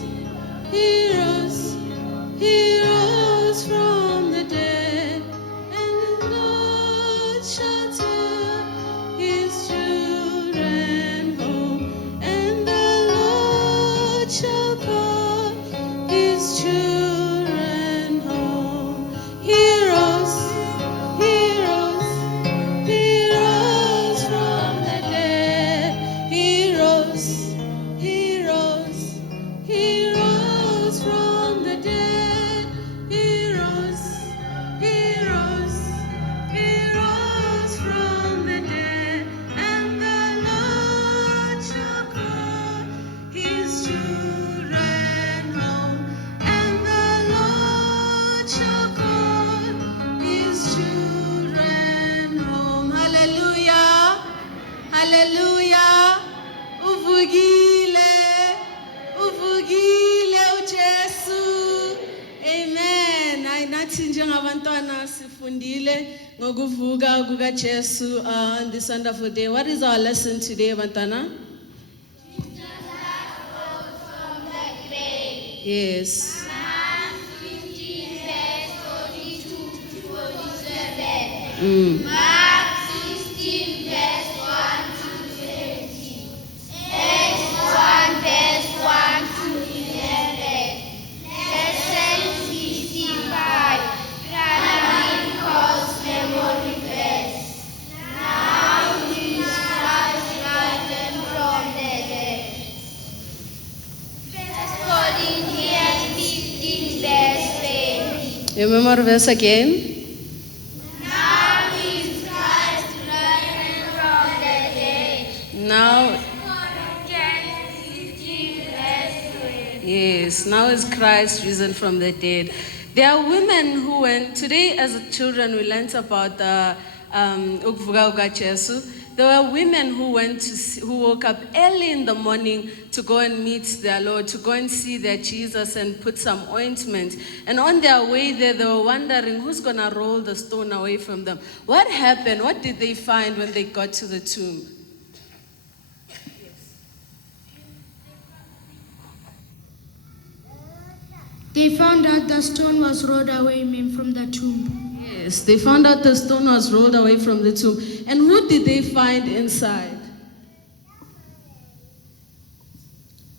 He rose. He rose from the dead. And the Lord shall turn his children home. And the Lord shall call his children home. He rose, he rose, he rose from the dead. He rose, he rose, he rose from the dead. He rose, he rose, he rose from the dead. And the Lord shall call his children home. And the Lord shall call his children home. Hallelujah. Hallelujah. Uvugile. Uvugile uJesu. Amen. Nathi njengabantwana sifundile ngokuvuka kukaJesu on this wonderful day. What is our lesson today, bantwana? Yes. Mm. Mark 16, verse 1 to 20. Acts 1, verse 1 to 11. Lesson 65. Primary course memory verse. Now is Christ risen from the dead. 1 Corinthians 15, verse 20. Your memory verse again. Now is Christ risen from the dead. Now, 15, verse 20. yes, now is Christ risen from the dead. There are women who went, today as children we learned about the Ukuvuka ukaJesu. There were women who who woke up early in the morning to go and meet their Lord, to go and see their Jesus and put some ointment. And on their way there, they were wondering who's going to roll the stone away from them. What happened? What did they find when they got to the tomb? They found out the stone was rolled away, ma'am, from the tomb. Yes, they found out the stone was rolled away from the tomb. And who did they find inside?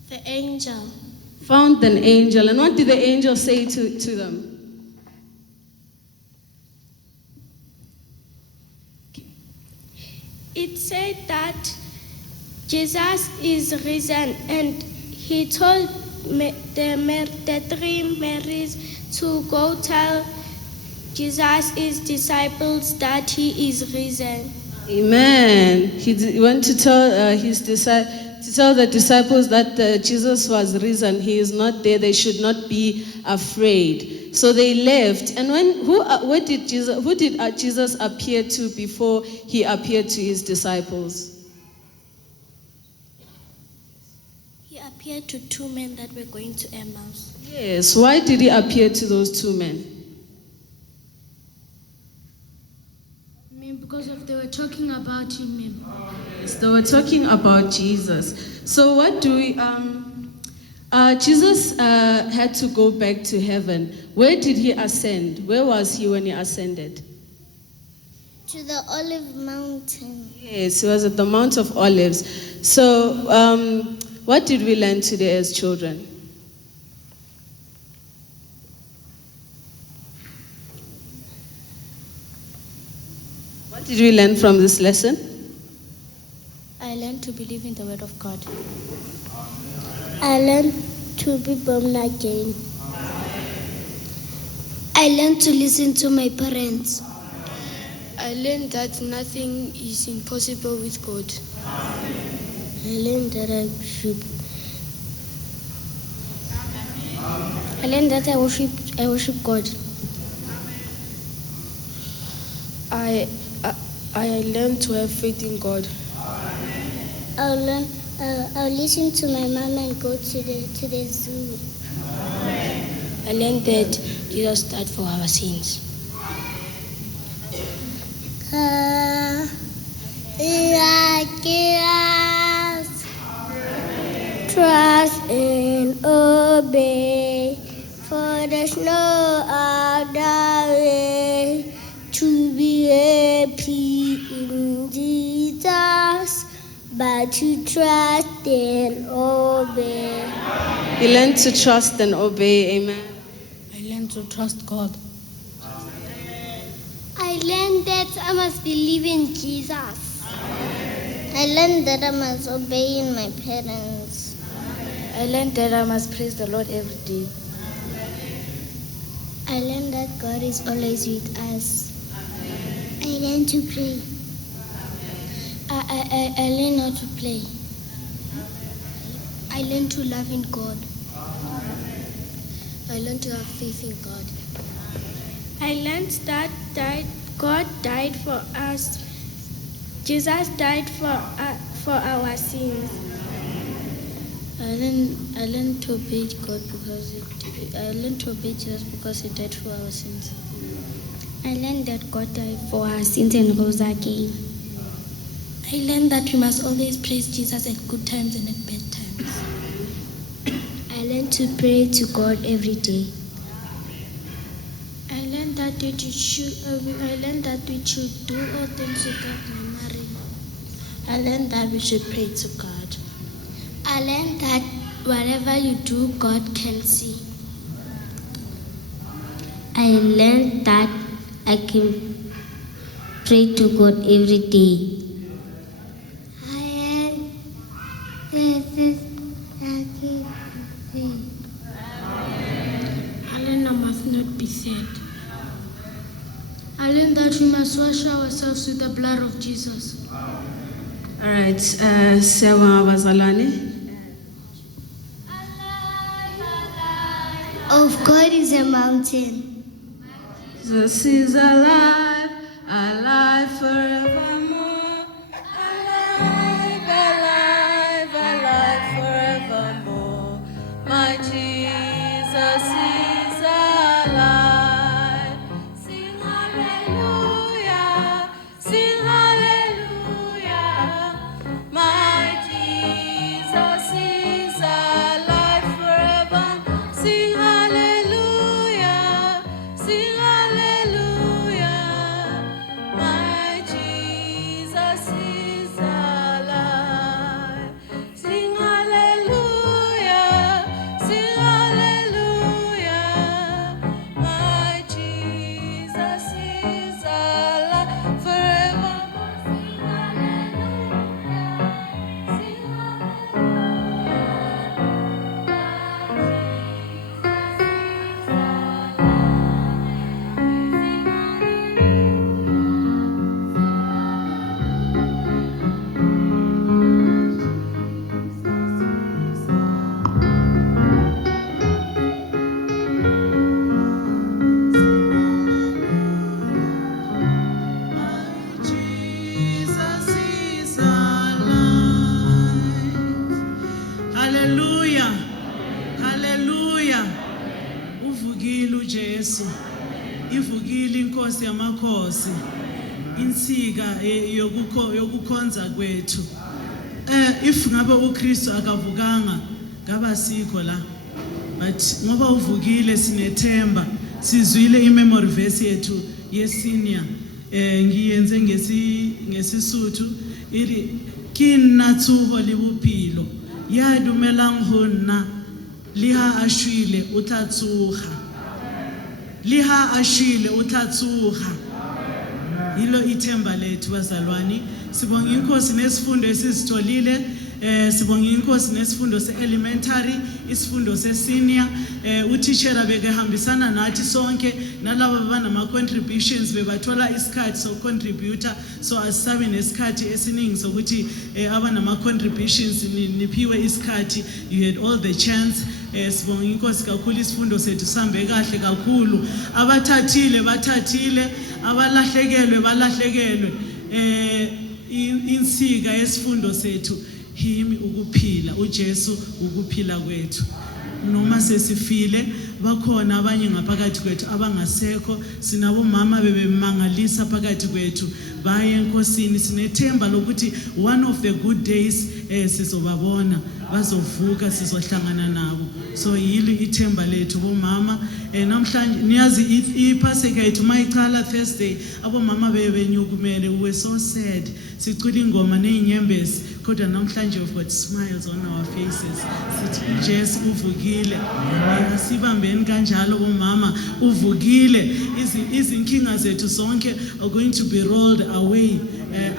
The angel. Found an angel. And what did the angel say to them? It said that Jesus is risen, and he told the three Marys to go tell Jesus' disciples that he is risen. Amen. He went to tell the disciples that Jesus was risen. He is not there. They should not be afraid. So they left. And who did Jesus appear to before he appeared to his disciples? He appeared to two men that were going to Emmaus. Yes. Why did he appear to those two men? Because they were talking about him, ma'am. Yes, they were talking about Jesus. So what do we? Jesus had to go back to heaven. Where did he ascend? Where was he when he ascended? To the Olive Mountain. Yes, he was at the Mount of Olives. So what did we learn today as children? What did we learn from this lesson? I learned to believe in the word of God. I learned to be born again. I learned to listen to my parents. I learned that nothing is impossible with God. I learned that I worship God. I learned to have faith in God. I'll listen to my mom and go to the zoo. I learned that Jesus died for our sins. Trust and obey, for there's no other way to be happy in Jesus, but to trust and obey. He learned to trust and obey. Amen. I learned to trust God. I learned that I must believe in Jesus. I learned that I must obey in my parents. I learned that I must praise the Lord every day. I learned that God is always with us. I learned to pray. I learned how to play. I learned to love in God. I learned to have faith in God. I learned that God died for us. Jesus died for our sins. I learned to obey God I learned to obey Jesus because he died for our sins. I learned that God died for our sins and rose again. I learned that we must always praise Jesus at good times and at bad times. I learned to pray to God every day. I learned that we should do all things without murmuring. I learned that we should pray to God. I learned that whatever you do, God can see. I learned that I can pray to God every day. I learned I must not be sad. I learned that we must wash ourselves with the blood of Jesus. All right, siyabonga bazalwane. Of God is a mountain. Jesus is alive, alive forevermore. Alive, alive, alive forevermore. My Jesus is alive. Sing hallelujah, sing hallelujah. My Jesus is alive forever. Sing hallelujah. Hallelujah. Hallelujah. Uvukile uJesu. Ivukile inkosi yamakhosi. Insika yokukhonza kwethu. If ngabe uKristu akavukanga ngaba sikho la. But ngoba uvukile sinethemba. Sizwile imemory verse yethu yesenior. Ngiyenze ngesisuthu iri kinna tsuho le bophelo ya dumelang ho nna le ha a shwele o tla tsoga le ha a shwele o tla tsoga yilo ithemba lethu bazalwane sibonga inkosi nesifundo esizitholile sibonga inkosi nesifundo se-elementary isifundo se-senior utishera bekehambisana nathi sonke nalabo abanama-contributions bebathola isikhathi sokucontributor so asisabe nesikhathi esiningi sokuthi abanama-contributions niphiwe isikhathi you had all the chance sibonga inkosi kakhulu isifundo sethu sihambe kahle kakhulu abathathile abalahlekelwe insika yesifundo sethu himi ukuphila uJesu ukuphila kwethu noma sesifile bakhona abanye ngaphakathi kwethu abangasekho sinabo mama bebemangalisa phakathi kwethu baye enkosini sinethemba lokuthi one of the good days sizobabona bazovuka sizohlangana nabo so yili ithemba lethu bomama namhlanje niyazi iPaseka yethu mayicala Thursday abomama bebenyukumele we so sad sicula ingoma nezinyembezi kodwa namhlanje we've got smiles on our faces sithi Jesu uvukile asibambeni kanjalo bomama uvukile izinkinga zethu zonke are going to be rolled away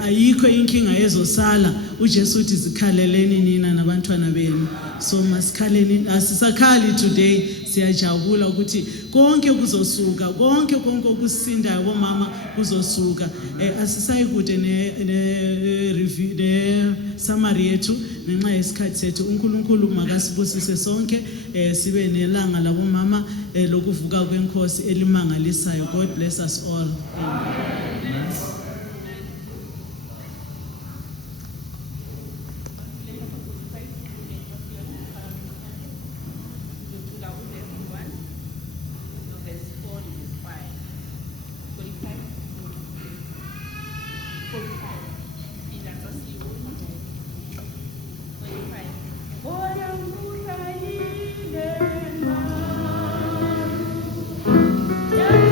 ayikho inkinga ezosala uJesu uthi zikhaleleni nina nabantwana benu so masikhaleni asisakhali today siyajabula ukuthi konke kuzosuka konke okusindayo bomama kuzosuka asisayikude ne review ne summary yethu ngenxa yesikhathi sethu uNkulunkulu makasibusise sonke sibe nelanga labomama lokuvuka kwenkosi elimangalisayo God bless us all amen. Yeah.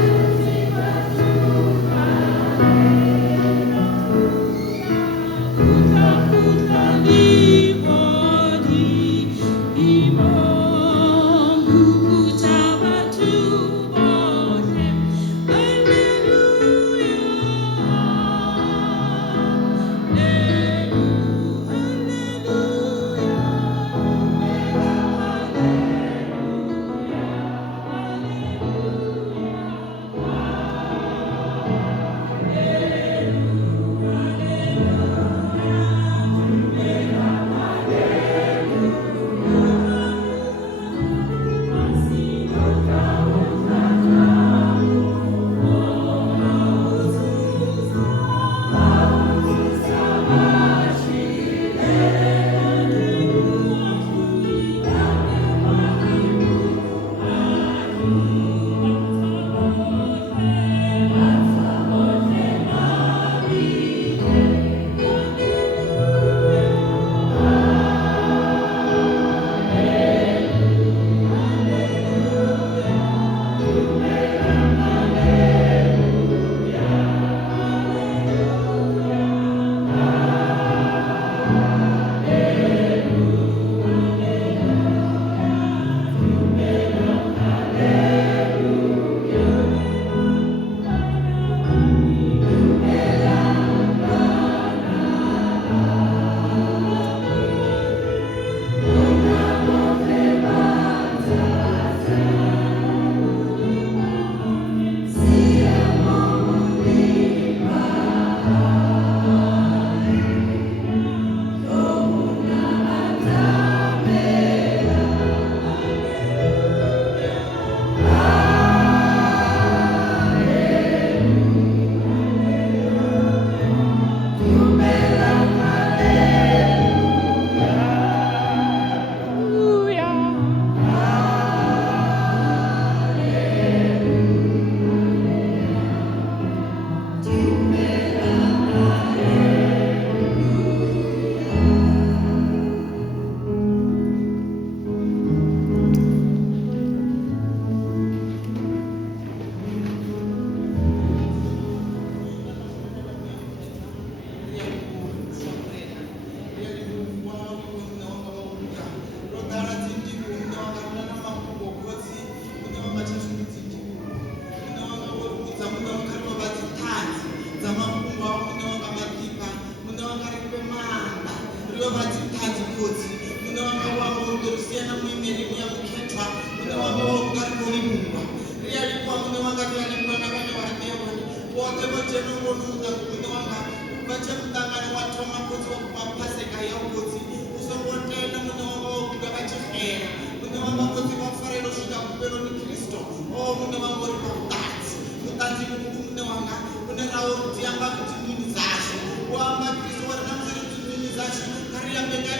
siyena muimeri muyamukhetwa mune wanga waungarikolimungwa riyalikuwa mune wanga riyalimwana vane varidevoni vote vojenongonuda mune wanga vachemutangano watoma kotsi wakupapaseka yaukotsi usongotenda mune wanga wakuda vachifera mune wanga kotsi vafarelo svika kupero ni kristo o mune wanga uri pautanzi mutanzi muku mune wanga une rawo rutiamba kuti ndini zasho wamba kristo warina musiri kuti ndini zasho kariyambeka